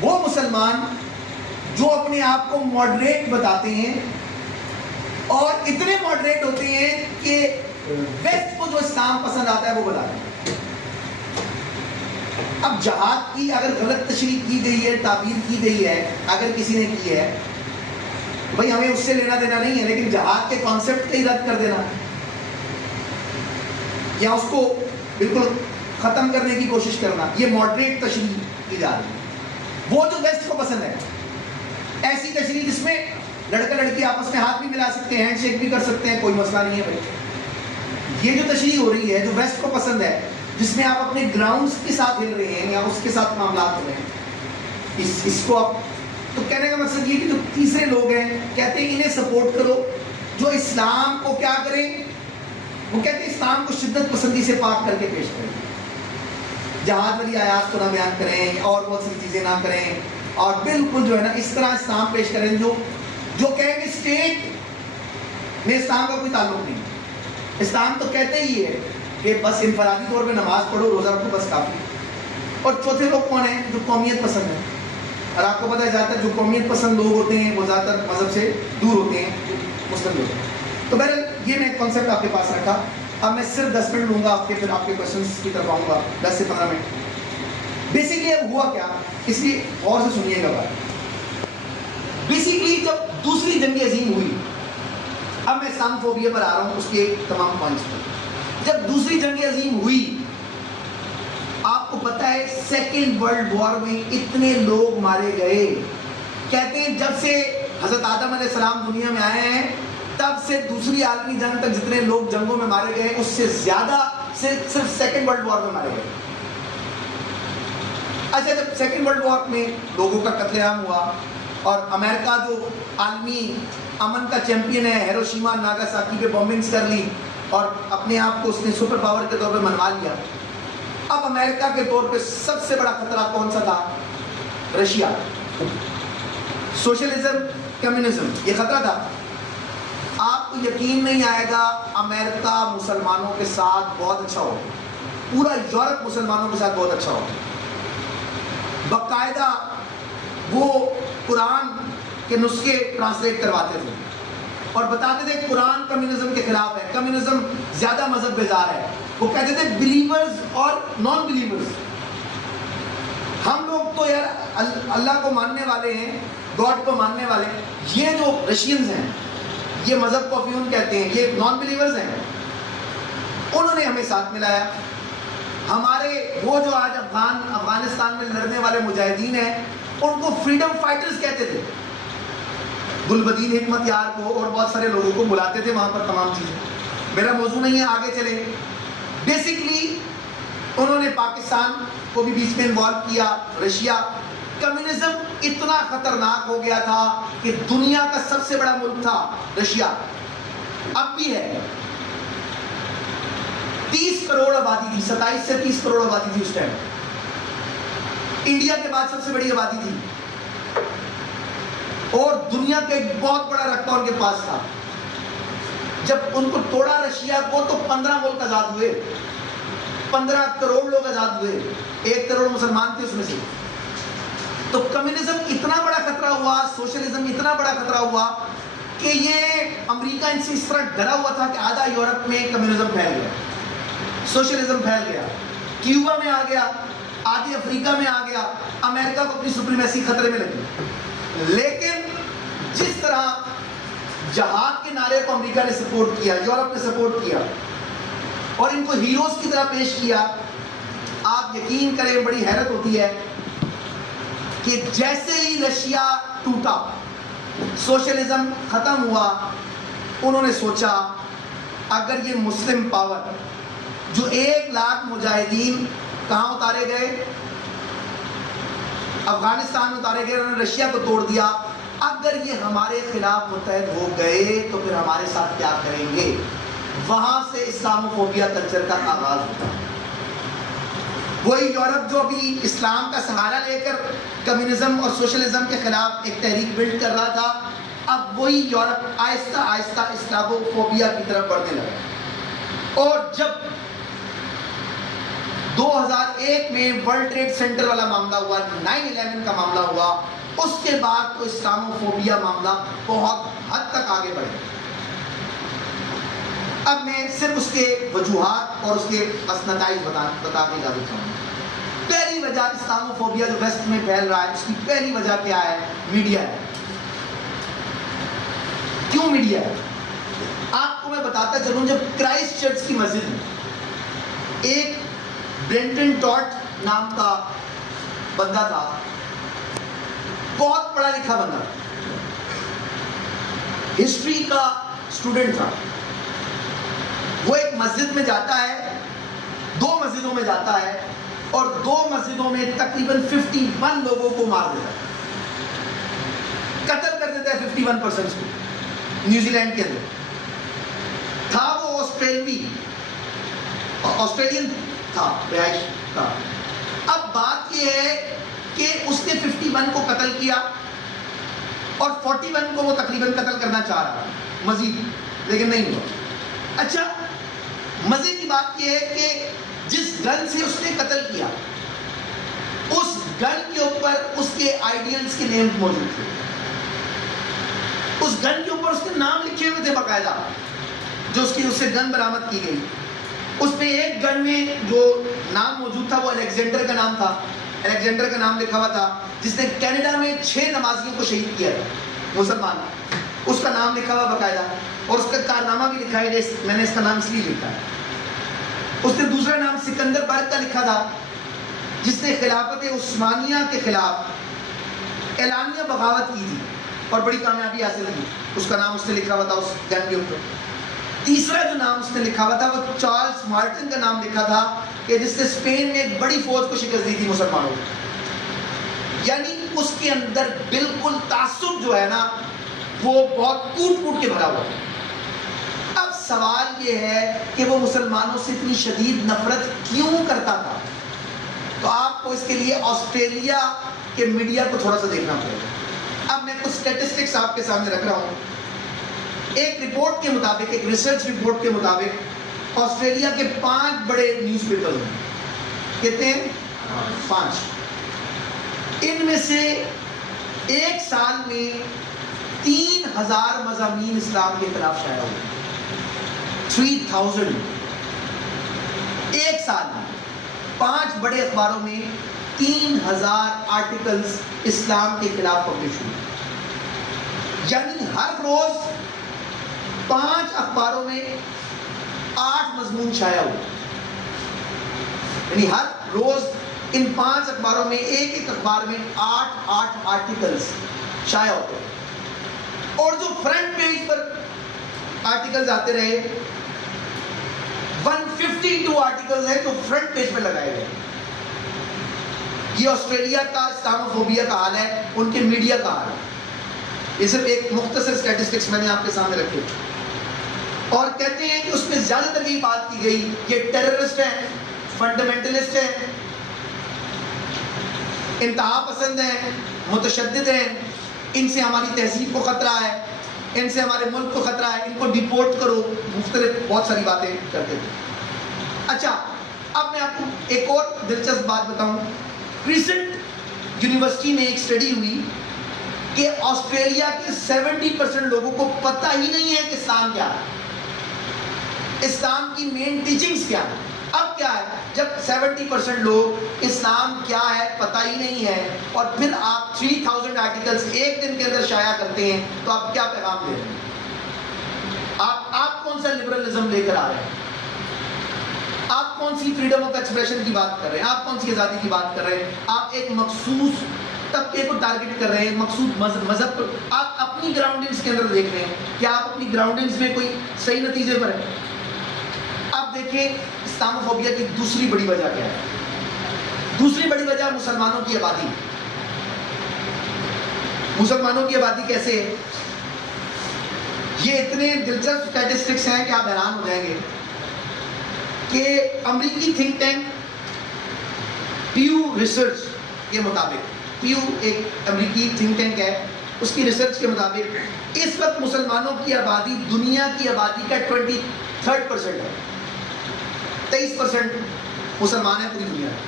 وہ مسلمان جو اپنے آپ کو ماڈریٹ بتاتے ہیں اور اتنے ماڈریٹ ہوتے ہیں کہ ویسٹ کو جو اسلام پسند آتا ہے وہ بتاتے ہیں. اب جہاد کی اگر غلط تشریح کی گئی ہے، تعبیر کی گئی ہے، اگر کسی نے کی ہے، بھئی ہمیں اس سے لینا دینا نہیں ہے، لیکن جہاد کے کانسیپٹ کا ہی رد کر دینا یا اس کو بالکل ختم کرنے کی کوشش کرنا، یہ ماڈریٹ تشریح کی جا رہی ہے. وہ جو ویسٹ کو پسند ہے، ایسی تشریح جس میں لڑکا لڑکی آپس میں ہاتھ بھی ملا سکتے ہیں، ہینڈ شیک بھی کر سکتے ہیں، کوئی مسئلہ نہیں ہے بھائی. یہ جو تشریح ہو رہی ہے جو ویسٹ کو پسند ہے، جس میں آپ اپنے گراؤنڈز کے ساتھ ہل رہے ہیں یا اس کے ساتھ معاملات ہو رہے ہیں، اس کو آپ، تو کہنے کا مقصد یہ کہ جو تیسرے لوگ ہیں کہتے ہیں انہیں سپورٹ کرو جو اسلام کو کیا کریں، وہ کہتے ہیں اسلام کو شدت پسندی سے پاک کر کے پیش کریں، جہاد والی آیات کو نہ بیان کریں اور بہت سی چیزیں نہ کریں، اور بالکل جو ہے نا اس طرح اسلام پیش کریں جو کہیں کہ اسٹیٹ میں اسلام کا کوئی تعلق نہیں. اسلام تو کہتے ہی ہے کہ بس انفرادی طور پہ نماز پڑھو، روزہ رکھو، بس کافی. اور چوتھے لوگ کون ہیں؟ جو قومیت پسند ہیں. اور آپ کو پتہ ہے زیادہ تر جو قومیت پسند لوگ ہوتے ہیں وہ زیادہ تر مذہب سے دور ہوتے ہیں، جو مسلم لوگ ہیں. تو بہرحال یہ میں کانسیپٹ آپ کے پاس رکھا. اب میں صرف 10 منٹ لوں گا آپ کے، پھر آپ کے کوشچنس کی طرف آؤں گا، 10 سے 15 منٹ. بیسیکلی اب ہوا کیا، اس لیے غور سے سنیے گا بات. بیسیکلی جب دوسری جنگ عظیم ہوئی، اب میں اسلام فوبیا پر آ رہا ہوں، اس کے تمام پوائنٹس پر. جب دوسری جنگ عظیم ہوئی، آپ کو پتہ ہے سیکنڈ ورلڈ وار میں اتنے لوگ مارے گئے. کہتے ہیں جب سے حضرت آدم علیہ السلام دنیا میں آئے ہیں تب سے دوسری عالمی جنگ تک جتنے لوگ جنگوں میں مارے گئے اس سے زیادہ صرف سیکنڈ ورلڈ وار میں مارے گئے. اچھا، جب سیکنڈ ورلڈ وار میں لوگوں کا قتل عام ہوا اور امریکہ جو عالمی امن کا چیمپئن ہے، ہیروشیما ناگاساکی پہ بمبنگز کر لی اور اپنے آپ کو اس نے سپر پاور کے طور پہ منوا لیا. اب امریکہ کے طور پہ سب سے بڑا خطرہ کون سا تھا؟ رشیا. سوشلزم، کمیونزم، یہ خطرہ تھا. آپ کو یقین نہیں آئے گا امریکہ مسلمانوں کے ساتھ بہت اچھا ہو، پورا یورپ مسلمانوں کے ساتھ بہت اچھا ہو، باقاعدہ وہ قرآن کے نسخے ٹرانسلیٹ کرواتے تھے اور بتاتے تھے قرآن کمیونزم کے خلاف ہے، کمیونزم زیادہ مذہب بیزار ہے. وہ کہتے تھے بلیورز اور نان بلیورز. ہم لوگ تو یار اللہ کو ماننے والے ہیں، گاڈ کو ماننے والے ہیں. یہ جو رشینز ہیں یہ مذہب کو افیون کہتے ہیں، یہ نان بلیورز ہیں. انہوں نے ہمیں ساتھ ملایا. ہمارے وہ جو آج افغانستان میں لڑنے والے مجاہدین ہیں ان کو فریڈم فائٹرز کہتے تھے. گلبدین حکمت یار کو اور بہت سارے لوگوں کو بلاتے تھے وہاں پر تمام چیزیں. میرا موضوع نہیں ہے، آگے چلیں. بیسکلی انہوں نے پاکستان کو بھی بیچ میں انوالو کیا. رشیا کمیونزم اتنا خطرناک ہو گیا تھا کہ دنیا کا سب سے بڑا ملک تھا رشیا، اب بھی ہے. 30 کروڑ آبادی تھی، 27 سے 30 کروڑ آبادی تھی اس ٹائم. انڈیا کے بعد سب سے بڑی آبادی تھی اور دنیا کا ایک بہت بڑا رقبہ ان کے پاس تھا. جب ان کو توڑا رشیا کو تو 15 ملک آزاد ہوئے، 15 کروڑ لوگ آزاد ہوئے، 1 کروڑ مسلمان تھے اس میں سے. تو کمیونزم اتنا بڑا خطرہ ہوا، سوشلزم اتنا بڑا خطرہ ہوا کہ یہ امریکہ ان سے اس طرح ڈرا ہوا تھا کہ آدھا یورپ میں کمیونزم پھیل گیا، سوشلزم پھیل گیا، کیوبا میں آ گیا، آدھی افریقہ میں آ گیا. امریکہ کو اپنی سپریمیسی خطرے میں لگی. لیکن جس طرح جہاد کے نعرے کو امریکہ نے سپورٹ کیا، یورپ نے سپورٹ کیا اور ان کو ہیروز کی طرح پیش کیا، آپ یقین کریں بڑی حیرت ہوتی ہے کہ جیسے ہی رشیا ٹوٹا، سوشلزم ختم ہوا، انہوں نے سوچا اگر یہ مسلم پاور جو 1 لاکھ مجاہدین کہاں اتارے گئے، افغانستان میں اتارے گئے، انہوں نے رشیا کو توڑ دیا. اگر یہ ہمارے خلاف متحد ہو گئے تو پھر ہمارے ساتھ کیا کریں گے. وہاں سے اسلاموفوبیا کلچر کا آغاز ہوتا. وہی یورپ جو ابھی اسلام کا سہارا لے کر کمیونزم اور سوشلزم کے خلاف ایک تحریک بلڈ کر رہا تھا، اب وہی یورپ آہستہ آہستہ اسلاموفوبیا کی طرف بڑھنے لگا. اور جب 2001 میں ورلڈ ٹریڈ سینٹر والا معاملہ ہوا، 9/11 کا معاملہ ہوا، اس کے بعد تو اسلاموفوبیا معاملہ بہت حد تک آگے بڑھے. اب میں صرف اس کے وجوہات اور اس کے نتائج بتا کے اجازت چاہوں گا. پہلی وجہ اسلاموفوبیا جو ویسٹ میں پھیل رہا ہے، اس کی پہلی وجہ کیا ہے؟ میڈیا ہے. کیوں میڈیا ہے؟ آپ کو میں بتاتا چلوں. جب کرائسٹ چرچ کی مسجد میں ایک برینٹن ٹاٹ نام کا بندہ تھا، بہت پڑھا لکھا بندہ، ہسٹری کا اسٹوڈنٹ تھا. وہ ایک مسجد میں جاتا ہے، 2 مسجدوں میں جاتا ہے اور 2 مسجدوں میں تقریباً 51 لوگوں کو مار دیتا ہے، قتل کر دیتا ہے 51% کو. نیوزی لینڈ کے اندر تھا وہ، آسٹریلین تھا، رہائش تھا. اب بات یہ ہے کہ اس نے 51 کو قتل کیا اور 41 کو وہ تقریباً قتل کرنا چاہ رہا مزید، لیکن نہیں ہوا. اچھا مزے کی بات یہ ہے کہ جس گن سے اس نے قتل کیا، اس گن کے اوپر اس کے آئیڈیلز کے نیم موجود تھے. اس گن کے اوپر اس کے نام لکھے ہوئے تھے باقاعدہ، جو اس سے گن برآمد کی گئی. اس میں ایک گن میں جو نام موجود تھا وہ الیگزینڈر کا نام تھا. الیگزینڈر کا نام لکھا ہوا تھا جس نے کینیڈا میں 6 نمازیوں کو شہید کیا تھا، مسلمان. اس کا نام لکھا ہوا باقاعدہ اور اس کا کارنامہ بھی لکھا ہے. میں نے اس کا نام اس لیے لکھا ہے. اس نے دوسرا نام سکندر برگ کا لکھا تھا جس نے خلافت عثمانیہ کے خلاف اعلانیہ بغاوت کی تھی اور بڑی کامیابی حاصل کی. اس کا نام اس نے لکھا ہوا تھا اس گن کے اوپر. تیسرا جو نام اس نے لکھا ہوا تھا وہ چارلز مارٹن کا نام لکھا تھا کہ جس نے اسپین میں ایک بڑی فوج کو شکست دی تھی مسلمانوں کو. یعنی اس کے اندر بالکل تعصب جو ہے نا وہ بہت کوٹ کے بھرا ہوا ہے. اب سوال یہ ہے کہ وہ مسلمانوں سے اتنی شدید نفرت کیوں کرتا تھا؟ تو آپ کو اس کے لیے آسٹریلیا کے میڈیا کو تھوڑا سا دیکھنا پڑے گا. اب میں کچھ اسٹیٹسٹکس آپ کے سامنے رکھ رہا ہوں. ایک رپورٹ کے مطابق، ایک ریسرچ رپورٹ کے مطابق آسٹریلیا کے 5 بڑے نیوز پیپر ہیں. کتنے ہیں؟ 5. ان میں سے ایک سال میں 3000 مضامین اسلام کے خلاف شائع ہوئے. 3000 ایک سال میں 5 بڑے اخباروں میں 3000 آرٹیکلز اسلام کے خلاف پبلش ہوئے. یعنی ہر روز 5 اخباروں میں 8 مضمون شائع ہوئے. یعنی ہر روز ان 5 اخباروں میں ایک اخبار میں 8 آرٹیکلز شائع ہوتے ہیں. اور جو فرنٹ پیج پر آرٹیکلز آتے رہے 152 آرٹیکلز ہیں جو فرنٹ پیج پہ لگائے گئے. یہ آسٹریلیا کا اسلاموفوبیا کا حال ہے، ان کے میڈیا کا حال ہے. یہ صرف ایک مختصر اسٹیٹسٹکس میں نے آپ کے سامنے رکھے. اور کہتے ہیں کہ اس میں زیادہ تر یہ بات کی گئی کہ ٹیررسٹ ہیں، فنڈامنٹلسٹ ہیں، انتہا پسند ہیں، متشدد ہیں، ان سے ہماری تہذیب کو خطرہ ہے، ان سے ہمارے ملک کو خطرہ ہے، ان کو ڈیپورٹ کرو، مختلف بہت ساری باتیں کرتے تھے. اچھا، اب میں آپ کو ایک اور دلچسپ بات بتاؤں. ریسنٹ یونیورسٹی میں ایک اسٹڈی ہوئی کہ آسٹریلیا کے 70% لوگوں کو پتہ ہی نہیں ہے کہ اسلام کیا ہے، اسلام کی مین ٹیچنگز کیا ہے. اب کیا ہے، جب 70% لوگ اسلام کیا ہے پتہ ہی نہیں ہے اور پھر آپ 3000 آرٹیکلز ایک دن کے اندر شائع کرتے ہیں تو آپ کیا پیغام دے رہے ہیں؟ آپ کون سا لبرلزم لے کر آ رہے ہیں؟ آپ کون سی فریڈم آف ایکسپریشن کی بات کر رہے ہیں؟ آپ کون سی آزادی کی بات کر رہے ہیں؟ آپ ایک مخصوص طبقے کو ٹارگٹ کر رہے ہیں، مخصوص مذہب کو. آپ اپنی گراؤنڈنگز کے اندر دیکھ رہے ہیں، کیا آپ اپنی گراؤنڈنگز میں کوئی صحیح نتیجے پر ہیں؟ اب دیکھیں اسلاموفوبیا کی دوسری بڑی وجہ کیا ہے. دوسری بڑی وجہ مسلمانوں کی آبادی. مسلمانوں کی آبادی کیسے ہے؟ یہ اتنے دلچسپ اسٹیٹسٹکس ہیں کہ آپ حیران ہو جائیں گے کہ امریکی تھنک ٹینک پیو ریسرچ کے مطابق، پیو ایک امریکی تھنک ٹینک ہے، اس کی ریسرچ کے مطابق اس وقت مسلمانوں کی آبادی دنیا کی آبادی کا 23% ہے. 23% مسلمان ہیں پوری دنیا میں.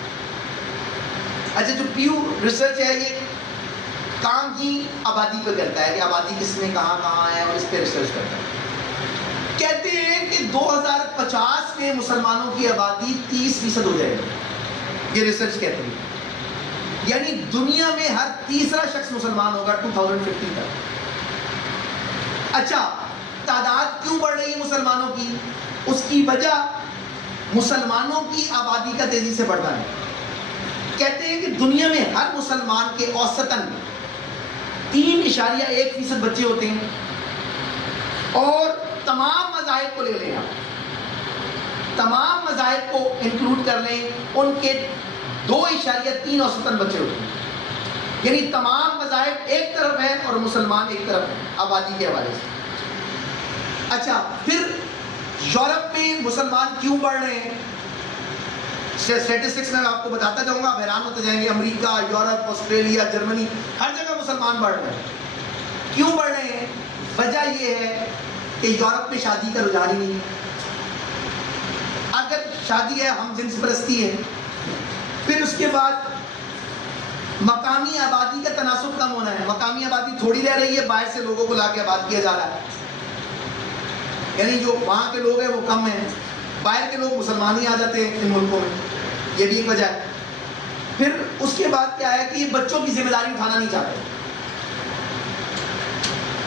اچھا، جو پیو ریسرچ ہے یہ کام ہی آبادی پہ کرتا ہے کہ آبادی کس میں کہاں کہاں ہے اور اس پہ ریسرچ کرتا ہے. کہتے ہیں کہ 2050 میں مسلمانوں کی آبادی 30% ہو جائے گی. یہ ریسرچ کہتے ہیں. یعنی دنیا میں ہر تیسرا شخص مسلمان ہوگا 2050 تک. اچھا، تعداد کیوں بڑھ رہی ہے مسلمانوں کی؟ اس کی وجہ مسلمانوں کی آبادی کا تیزی سے بڑھنا ہے. کہتے ہیں کہ دنیا میں ہر مسلمان کے اوسطاً 3.1% بچے ہوتے ہیں. اور تمام مذاہب کو لے لیں، آپ تمام مذاہب کو انکلوڈ کر لیں، ان کے 2.3 اوسطاً بچے ہوتے ہیں. یعنی تمام مذاہب ایک طرف ہیں اور مسلمان ایک طرف ہیں آبادی کے حوالے سے. اچھا، پھر یورپ میں مسلمان کیوں بڑھ رہے ہیں؟ اسٹیٹسٹکس میں آپ کو بتاتا جاؤں گا، آپ حیران ہوتے جائیں گے. امریکہ، یورپ، آسٹریلیا، جرمنی، ہر جگہ مسلمان بڑھ رہے ہیں. کیوں بڑھ رہے ہیں؟ وجہ یہ ہے کہ یورپ میں شادی کا رجحان ہی نہیں ہے. اگر شادی ہے، ہم جنس پرستی ہے. پھر اس کے بعد مقامی آبادی کا تناسب کم ہونا ہے. مقامی آبادی تھوڑی رہ رہی ہے، باہر سے لوگوں کو لا کے آباد کیا جا رہا ہے. یعنی جو وہاں کے لوگ ہیں وہ کم ہیں، باہر کے لوگ مسلمان ہی آ جاتے ہیں ان ملکوں میں. یہ بھی ایک وجہ ہے. پھر اس کے بعد کیا ہے کہ یہ بچوں کی ذمہ داری اٹھانا نہیں چاہتے.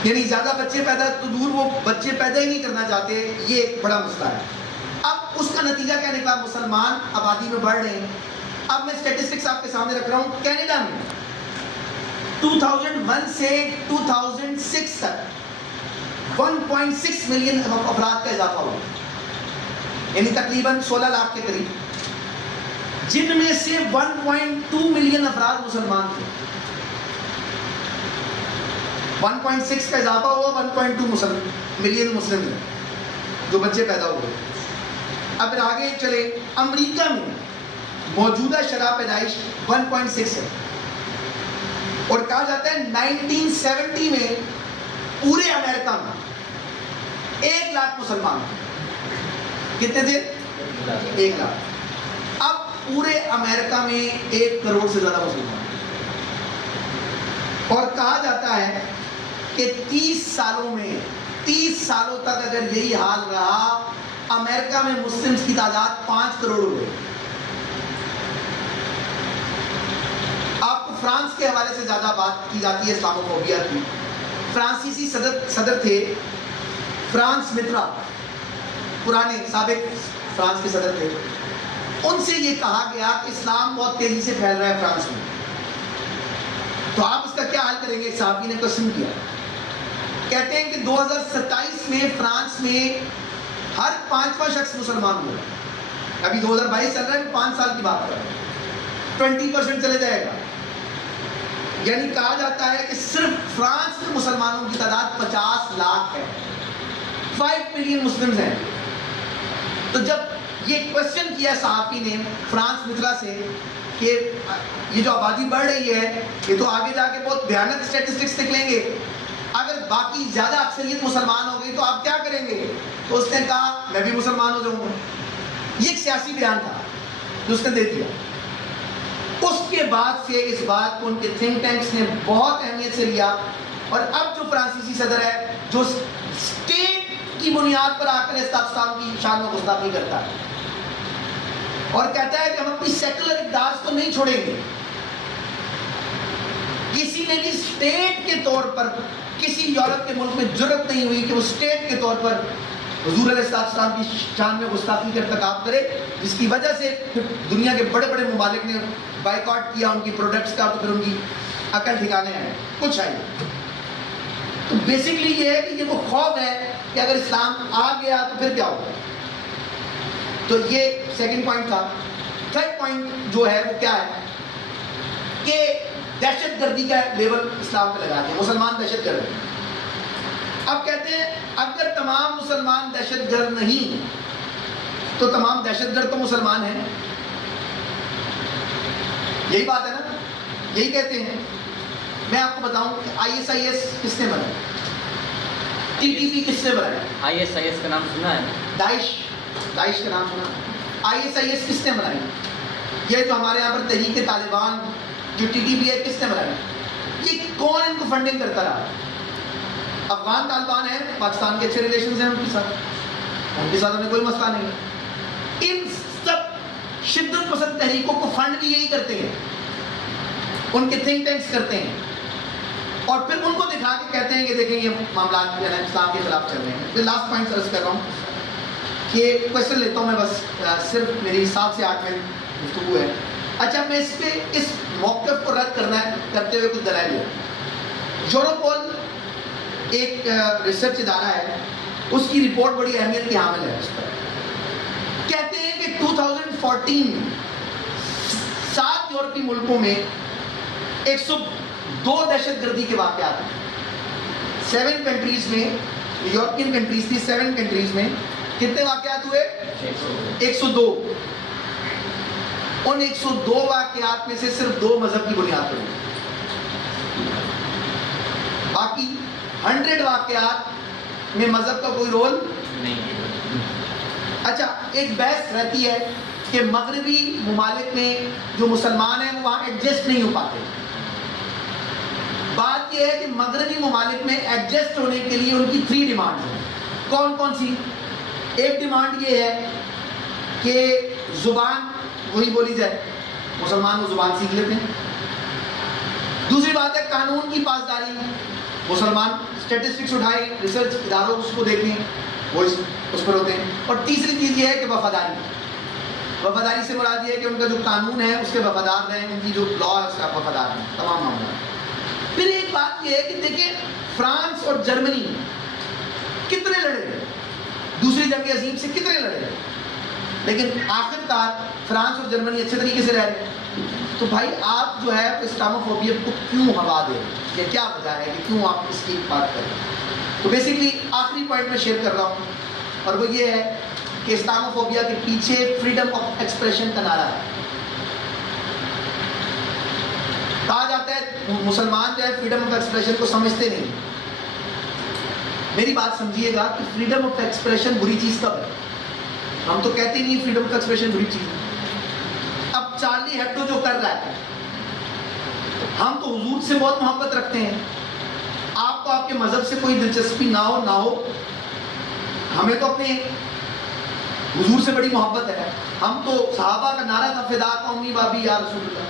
یعنی زیادہ بچے پیدا تو دور، وہ بچے پیدا ہی نہیں کرنا چاہتے. یہ ایک بڑا مسئلہ ہے. اب اس کا نتیجہ کیا نکلا؟ مسلمان آبادی میں بڑھ رہے ہیں. اب میں اسٹیٹسٹکس آپ کے سامنے رکھ رہا ہوں. کینیڈا میں 2001 سے 2006 تک 1.6 ملین افراد کا اضافہ ہوا، یعنی تقریباً 16 لاکھ کے قریب، جن میں سے 1.2 ملین افراد مسلمان تھے. 1.6 کا اضافہ ہوا، 1.2 ملین مسلم ہیں جو بچے پیدا ہوئے. اب پھر آگے چلے، امریکہ میں موجودہ شرح پیدائش 1.6 ہے، اور کہا جاتا ہے 1970 میں پورے امریکہ میں 1 لاکھ مسلمان کتنے تھے؟ 1 لاکھ. اب پورے امریکہ میں 1 کروڑ سے زیادہ مسلمان، اور کہا جاتا ہے کہ 30 سالوں تک اگر یہی حال رہا امریکہ میں مسلمز کی تعداد 5 کروڑ ہو گئی. آپ کو فرانس کے حوالے سے زیادہ بات کی جاتی ہے اسلاموفوبیا کی. فرانسیسی صدر تھے فرانس مترا، پرانے سابق فرانس کے صدر تھے. ان سے یہ کہا گیا کہ اسلام بہت تیزی سے پھیل رہا ہے فرانس میں، تو آپ اس کا کیا حل کریں گے؟ صحافی نے کوشچن کیا. کہتے ہیں کہ 2027 میں فرانس میں ہر 5واں شخص مسلمان ہوگا. ابھی 2022 چل رہا ہے، 5 سال کی بات کر رہے ہیں، 20% چلے جائے گا. یعنی کہا جاتا ہے کہ صرف فرانس میں مسلمانوں کی تعداد 50 لاکھ ہے، 5 ملین مسلمز ہیں. تو جب یہ کوشچن کیا صحافی نے فرانس مترا سے کہ یہ جو آبادی بڑھ رہی ہے یہ تو آگے جا کے بہت بھیانک اسٹیٹسٹکس نکلیں گے، اگر باقی زیادہ اکثریت مسلمان ہو گئی تو آپ کیا کریں گے؟ تو اس نے کہا میں بھی مسلمان ہو جاؤں گا. یہ ایک سیاسی بیان تھا جو اس نے دے دیا. اس کے بعد سے اس بات کو ان کے تھنک ٹینکس نے بہت اہمیت سے لیا، اور اب جو فرانسیسی صدر ہے جو اسٹیٹ کی بنیاد پر آ کر اسلام کی شان میں گستاخی کرتا ہے اور کہتا ہے کہ ہم اپنی سیکولر اقدار کو نہیں چھوڑیں گے. کسی نے بھی اسٹیٹ کے طور پر کسی یورپ کے ملک میں جرأت نہیں ہوئی کہ وہ اسٹیٹ کے طور پر حضور علیہ السلام کی شان میں گستاخی کا ارتکاب کرے، جس کی وجہ سے دنیا کے بڑے بڑے ممالک نے بائیکاٹ کیا ان کی پروڈکٹس کا، تو پھر ان کی عقل ٹھکانے ہیں کچھ آئی. تو بیسکلی یہ ہے کہ یہ وہ خوف ہے کہ اگر اسلام آ گیا تو پھر کیا ہوگا. تو یہ سیکنڈ پوائنٹ تھا. تھرڈ پوائنٹ جو ہے وہ کیا ہے کہ دہشت گردی کا لیبل اسلام پہ لگاتے ہیں، مسلمان دہشت گرد ہیں. اب کہتے ہیں اگر تمام مسلمان دہشت گرد نہیں تو تمام دہشت گرد تو مسلمان ہیں. یہی بات ہے نا، یہی کہتے ہیں. میں آپ کو بتاؤں کہ ISIS کس نے بنایا، TTP کس نے بنایا؟ ISIS کا نام سنا ہے؟ داعش کا نام سنا. ISIS کس نے بنائی؟ یہ جو ہمارے یہاں پر تحریک طالبان جو TTP ہے کس نے بنائی؟ یہ کون ان کو فنڈنگ کرتا رہا؟ افغان طالبان ہیں، پاکستان کے اچھے ریلیشنز ہیں ان کے ساتھ ہمیں کوئی مسئلہ نہیں. ان سب شدت پسند تحریکوں کو فنڈ بھی یہی کرتے ہیں، ان کے تھنک ٹینکس کرتے ہیں، اور پھر ان کو دکھا کے کہتے ہیں کہ دیکھیں یہ معاملات جو ہے اسلام کے خلاف چل رہے ہیں. پھر لاسٹ پوائنٹ عرض کر رہا ہوں کہ کوشچن لیتا ہوں میں، بس صرف میری 7 سے 8 منٹ گفتگو ہے. اچھا میں اس پہ اس موقف کو رد کرتے ہوئے کچھ دلائل ہے. یوروپول ایک ریسرچ ادارہ ہے، اس کی رپورٹ بڑی اہمیت کی حامل ہے. اس پر کہتے ہیں کہ 2014 7 یورپی ملکوں میں 102 دہشت گردی کے واقعات ہیں. 7 کنٹریز میں، یورپین کنٹریز تھی، 7 کنٹریز میں کتنے واقعات ہوئے؟ 102. ان 102 واقعات میں سے صرف 2 مذہب کی بنیاد پر ہوئے، باقی 100 واقعات میں مذہب کا کوئی رول نہیں. اچھا ایک بحث رہتی ہے کہ مغربی ممالک میں جو مسلمان ہیں وہ وہاں ایڈجسٹ نہیں ہو پاتے. بات یہ ہے کہ مغربی ممالک میں ایڈجسٹ ہونے کے لیے ان کی 3 ڈیمانڈ ہیں. کون کون سی؟ ایک ڈیمانڈ یہ ہے کہ زبان وہی بولی جائے، مسلمان وہ زبان سیکھ لیتے ہیں. دوسری بات ہے قانون کی پاسداری، مسلمان اسٹیٹسٹکس اٹھائیں، ریسرچ اداروں اس کو دیکھیں، وہ اس پر ہوتے ہیں. اور تیسری چیز یہ ہے کہ وفاداری. وفاداری سے مراد یہ ہے کہ ان کا جو قانون ہے اس کے وفادار رہیں، ان کی جو لا ہے اس کا وفادار رہیں، تمام معاملات. پھر ایک بات یہ ہے کہ دیکھیں فرانس اور جرمنی کتنے لڑے، دوسری جنگ عظیم سے کتنے لڑے، لیکن آخر کار فرانس اور جرمنی اچھے طریقے سے رہ رہے. تو بھائی آپ جو ہے اسلاموفوبیا کو کیوں ہوا دے، یہ کیا وجہ ہے کہ کیوں آپ اس کی بات کریں؟ تو بیسکلی آخری پوائنٹ میں شیئر کر رہا ہوں، اور وہ یہ ہے کہ اسلاموفوبیا کے پیچھے فریڈم آف ایکسپریشن کا نعرہ ہے. کہا جاتا ہے مسلمان جو ہے فریڈم آف ایکسپریشن کو سمجھتے نہیں. میری بات سمجھیے گا کہ فریڈم آف ایکسپریشن بری چیز کب ہے؟ ہم تو کہتے ہی نہیں فریڈم آف ایکسپریشن بری چیز ہے. اب چارلی ہیبڈو جو کر رہا ہے، ہم تو حضور سے بہت محبت رکھتے ہیں، آپ کو آپ کے مذہب سے کوئی دلچسپی نہ ہو، ہمیں تو اپنے حضور سے بڑی محبت ہے. ہم تو صحابہ کا نعرہ تھا فداک امی بابی یا رسول اللہ.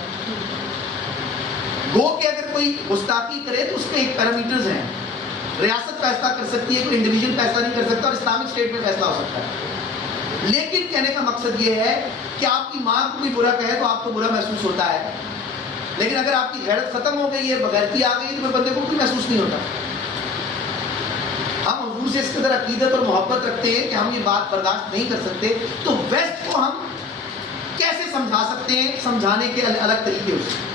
گو کہ اگر کوئی گستاخی کرے تو اس کے ایک پیرامیٹرز ہیں. ریاست فیصلہ کر سکتی ہے، کوئی انڈیویجول فیصلہ نہیں کر سکتا، اور اسلامک اسٹیٹ میں فیصلہ ہو سکتا ہے. لیکن کہنے کا مقصد یہ ہے کہ آپ کی ماں کو کوئی برا کہے تو آپ کو برا محسوس ہوتا ہے، لیکن اگر آپ کی غیرت ختم ہو گئی ہے، بغیرتی آ گئی ہے، تو بندے کو کوئی محسوس نہیں ہوتا. ہم حضور سے اس قدر عقیدت اور محبت رکھتے ہیں کہ ہم یہ بات برداشت نہیں کر سکتے. تو ویسٹ کو ہم کیسے سمجھا سکتے ہیں؟ سمجھانے کے الگ طریقے اس سے،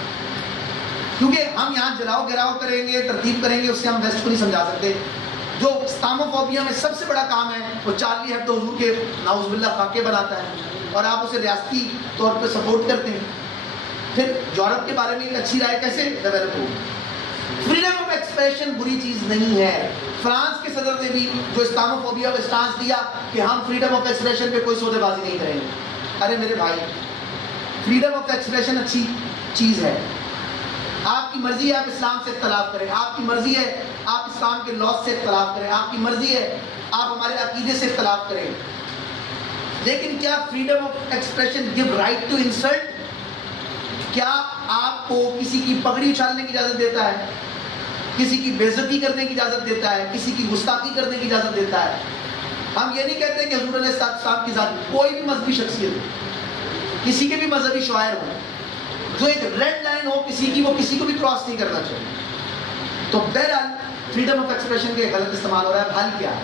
کیونکہ ہم یہاں جلاؤ گراؤ کریں گے، ترتیب کریں گے، اس سے ہم ویسٹ کو نہیں سمجھا سکتے. جو اسلاموفوبیا میں سب سے بڑا کام ہے وہ چارلی ہیبڈو حضور کے نعوذ باللہ خاکے بناتا ہے، اور آپ اسے ریاستی طور پہ سپورٹ کرتے ہیں. پھر یورپ کے بارے میں ایک اچھی رائے کیسے ڈیولپ ہوگی؟ فریڈم آف ایکسپریشن بری چیز نہیں ہے. فرانس کے صدر نے بھی جو اسلاموفوبیا پہ اسٹانس دیا کہ ہم فریڈم آف ایکسپریشن پہ کوئی سودے بازی نہیں کریں گے. ارے میرے بھائی، فریڈم آف ایکسپریشن اچھی چیز ہے. آپ کی مرضی ہے آپ اسلام سے اختلاف کریں، آپ کی مرضی ہے آپ اسلام کے لاز سے اختلاف کریں، آپ کی مرضی ہے آپ ہمارے عقیدے سے اختلاف کریں. لیکن کیا freedom of expression give right to insult? کیا آپ کو کسی کی پگڑی اچھالنے کی اجازت دیتا ہے، کسی کی بے عزتی کرنے کی اجازت دیتا ہے، کسی کی گستاخی کرنے کی اجازت دیتا ہے؟ ہم یہ نہیں کہتے کہ حضور علیہ السلام کی ذات، کوئی بھی مذہبی شخصیت ہو، کسی کے بھی مذہبی شاعر ہو، جو ایک ریڈ لائن ہو کسی کی، وہ کسی کو بھی کراس نہیں کرنا چاہیے. تو بہرحال فریڈم آف ایکسپریشن کے غلط استعمال ہو رہا ہے. حل کیا ہے؟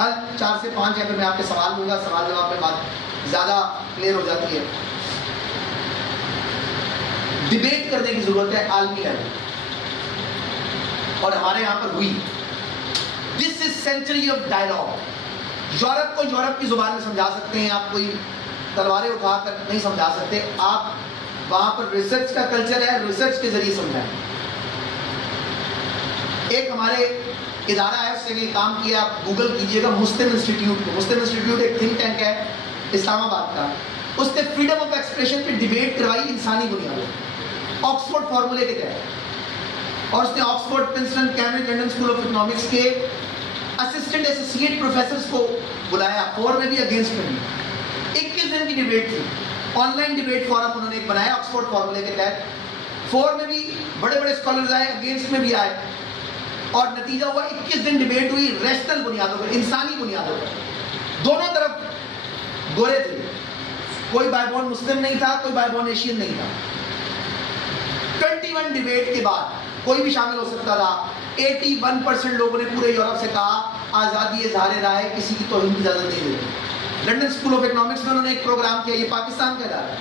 حل 4 سے 5 یہاں پہ میں آپ کے سوال دوں گا، سوال جواب میں بات زیادہ کلیئر ہو جاتی ہے. ڈیبیٹ کرنے کی ضرورت ہے عالمی لیول، اور ہمارے یہاں پر ہوئی. دس از سینچری آف ڈائلاگ. یورپ کو یورپ کی زبان میں سمجھا سکتے ہیں آپ، کوئی تلواریں اٹھا کر نہیں سمجھا سکتے. آپ وہاں پر ریسرچ کا کلچر ہے، ریسرچ کے ذریعے سمجھائیں. ایک ہمارے ادارہ ہے، اس سے یہ کام کیا، آپ گوگل کیجئے گا مسلم انسٹیٹیوٹ کو. مسلم انسٹیٹیوٹ ایک تھنک ٹینک ہے اسلام آباد کا. اس نے فریڈم آف ایکسپریشن پہ ڈیبیٹ کروائی انسانی بنیادوں، آکسفورڈ فارمولے کے تحت. اور اس نے Oxford, Princeton, Cambridge, London school of economics کے اسسٹنٹ ایسوسیٹ پروفیسرز کو بلایا، فور میں بھی اگینسٹ میں بھی. 21 دن کی ڈیبیٹ تھی. آن لائن ڈیبیٹ فورم انہوں نے ایک بنایا آکسفورڈ فارمولے کے تحت. فور میں بھی بڑے بڑے اسکالرز آئے، اگینسٹ میں بھی آئے، اور نتیجہ ہوا 21 دن ڈیبیٹ ہوئی ریشنل بنیادوں پر، انسانی بنیادوں پر. دونوں طرف گورے تھے، کوئی بائی بورن مسلم نہیں تھا، کوئی بائی بورن ایشین نہیں تھا. 21 ڈیبیٹ کے بعد کوئی بھی شامل ہو سکتا تھا. 81% لوگوں نے پورے یورپ سے کہا آزادی اظہار رائے، کسی کی توہین کی اجازت نہیں دیتے. لنڈن اسکول آف اکنامکس میں انہوں نے ایک پروگرام کیا، یہ پاکستان کا ادارہ ہے،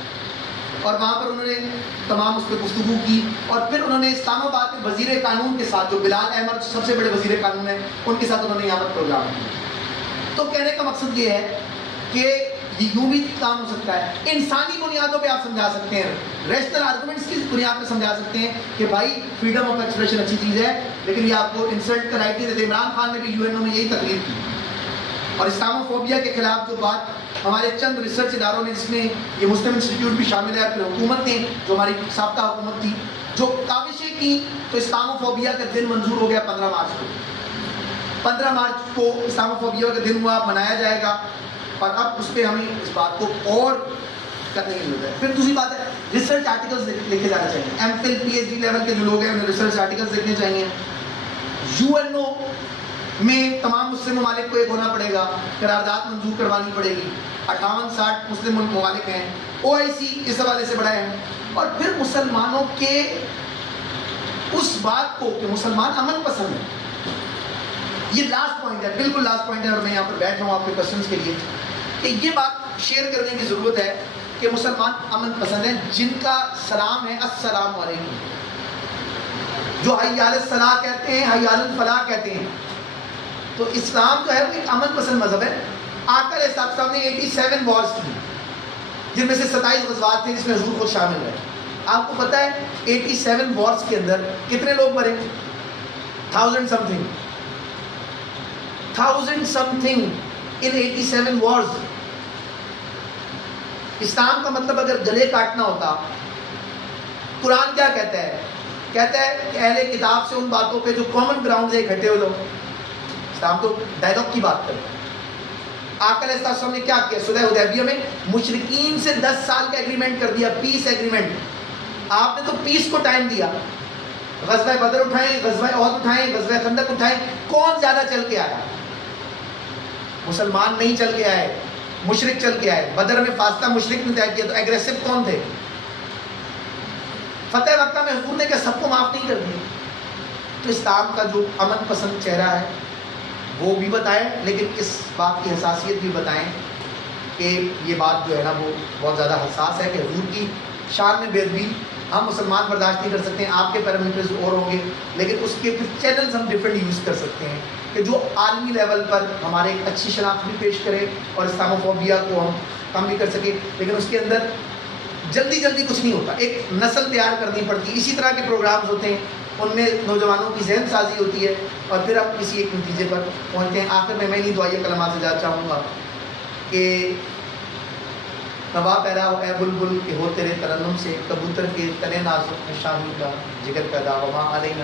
اور وہاں پر انہوں نے تمام اس پہ گفتگو کی. اور پھر انہوں نے اسلام آباد کے وزیر قانون کے ساتھ، جو بلال احمد سب سے بڑے وزیر قانون ہیں، ان کے ساتھ انہوں نے یہاں پر پروگرام کیا. تو کہنے کا مقصد یہ ہے کہ یوں بھی کام ہو سکتا ہے. انسانی بنیادوں پہ آپ سمجھا سکتے ہیں، ریشنل آرگومنٹس کی بنیاد پہ سمجھا سکتے ہیں کہ بھائی فریڈم آف ایکسپریشن اچھی چیز ہے، لیکن یہ آپ کو انسلٹ کا رائٹ نہیں دیتے. عمران خان نے بھی UN میں یہی تقریر کی. اور اسلاموفوبیا کے خلاف جو بات ہمارے چند ریسرچ اداروں نے، جس میں یہ مسلم انسٹیٹیوٹ بھی شامل ہے، پھر حکومت نے، جو ہماری سابقہ حکومت تھی، جو کاوشیں کی، تو اسلاموفوبیا کا دن منظور ہو گیا 15 مارچ کو. 15 مارچ کو اسلاموفوبیا کا دن ہوا، منایا جائے گا. اور اب اس پہ ہمیں اس بات کو اور کرنے کی ضرورت ہے. پھر دوسری بات ہے ریسرچ آرٹیکلس لکھے جانا چاہیے. MPhil PhD لیول کے جو لوگ ہیں انہیں ریسرچ آرٹیکلس لکھنے چاہیے. UNO میں تمام مسلم ممالک کو ایک ہونا پڑے گا، قرارداد منظور کروانی پڑے گی. 58-60 مسلم ممالک ہیں. OIC اس حوالے سے بڑا ہے. اور پھر مسلمانوں کے اس بات کو کہ مسلمان امن پسند ہے، یہ لاسٹ پوائنٹ ہے، بالکل لاسٹ پوائنٹ ہے، اور میں یہاں پر بیٹھ رہا ہوں آپ کے کوشچنس کے لیے، کہ یہ بات شیئر کرنے کی ضرورت ہے کہ مسلمان امن پسند ہیں، جن کا سلام ہے السلام علیکم، جو حی علی الصلاۃ کہتے ہیں، حی علی الفلاح کہتے ہیں. تو اسلام جو ہے وہ ایک امن پسند مذہب ہے. آقا علیہ السلام نے 87 وارز کی، جن میں سے 27 غزوات تھے جس میں حضور خود شامل ہے. آپ کو پتہ ہے 87 وارز کے اندر کتنے لوگ مرے؟ 1000 some thing. 1000 something in 87 wars. اسلام کا مطلب اگر گلے کاٹنا ہوتا، قرآن کیا کہتا ہے؟ کہتا ہے کہ اہل کتاب سے ان باتوں پہ جو کامن گراؤنڈ سے اکٹھے ہو لو. اسلام تو ڈائلاگ کی بات کرتا ہے. آقا علیہ السلام نے کیا کیا؟ صلح حدیبیہ میں مشرکین سے 10 سال کا ایگریمنٹ کر دیا، پیس ایگریمنٹ. آپ نے تو پیس کو ٹائم دیا. غزوہ بدر اٹھائیں، غزوہ احد اٹھائیں، غزوہ خندق اٹھائیں، کون زیادہ چل کے آیا؟ مسلمان نہیں چل کے آئے، مشرک چل کے آئے. بدر میں فاصلہ مشرک نے طے کیا، تو ایگریسو کون تھے؟ فتح مکہ میں حضور نے کیا سب کو معاف نہیں کر دیا؟ تو اسلام کا جو امن پسند چہرہ ہے وہ بھی بتائیں، لیکن اس بات کی حساسیت بھی بتائیں کہ یہ بات جو ہے نا وہ بہت زیادہ حساس ہے کہ حضور کی شان میں بے ادبی ہم مسلمان برداشت نہیں کر سکتے ہیں. آپ کے پیرامیٹرز اور ہوں گے، لیکن اس کے پھر چینلز ہم ڈفرینٹ یوز کر سکتے ہیں کہ جو عالمی لیول پر ہمارے ایک اچھی شناخت بھی پیش کرے اور اسلاموفوبیا کو ہم کم بھی کر سکیں. لیکن اس کے اندر جلدی کچھ نہیں ہوتا، ایک نسل تیار کرنی پڑتی ہے. اسی طرح کے پروگرامز ہوتے ہیں، ان میں نوجوانوں کی ذہن سازی ہوتی ہے اور پھر ہم کسی ایک نتیجے پر پہنچتے ہیں. آخر میں انہیں دعائیہ کلمات سے جانا چاہوں گا کہ نوا پیدا ہو اے بلبل کہ ہو تیرے ترنم سے، کبوتر کے تنے نازک میں شامی کا جگر پیدا ہو، وہاں علینا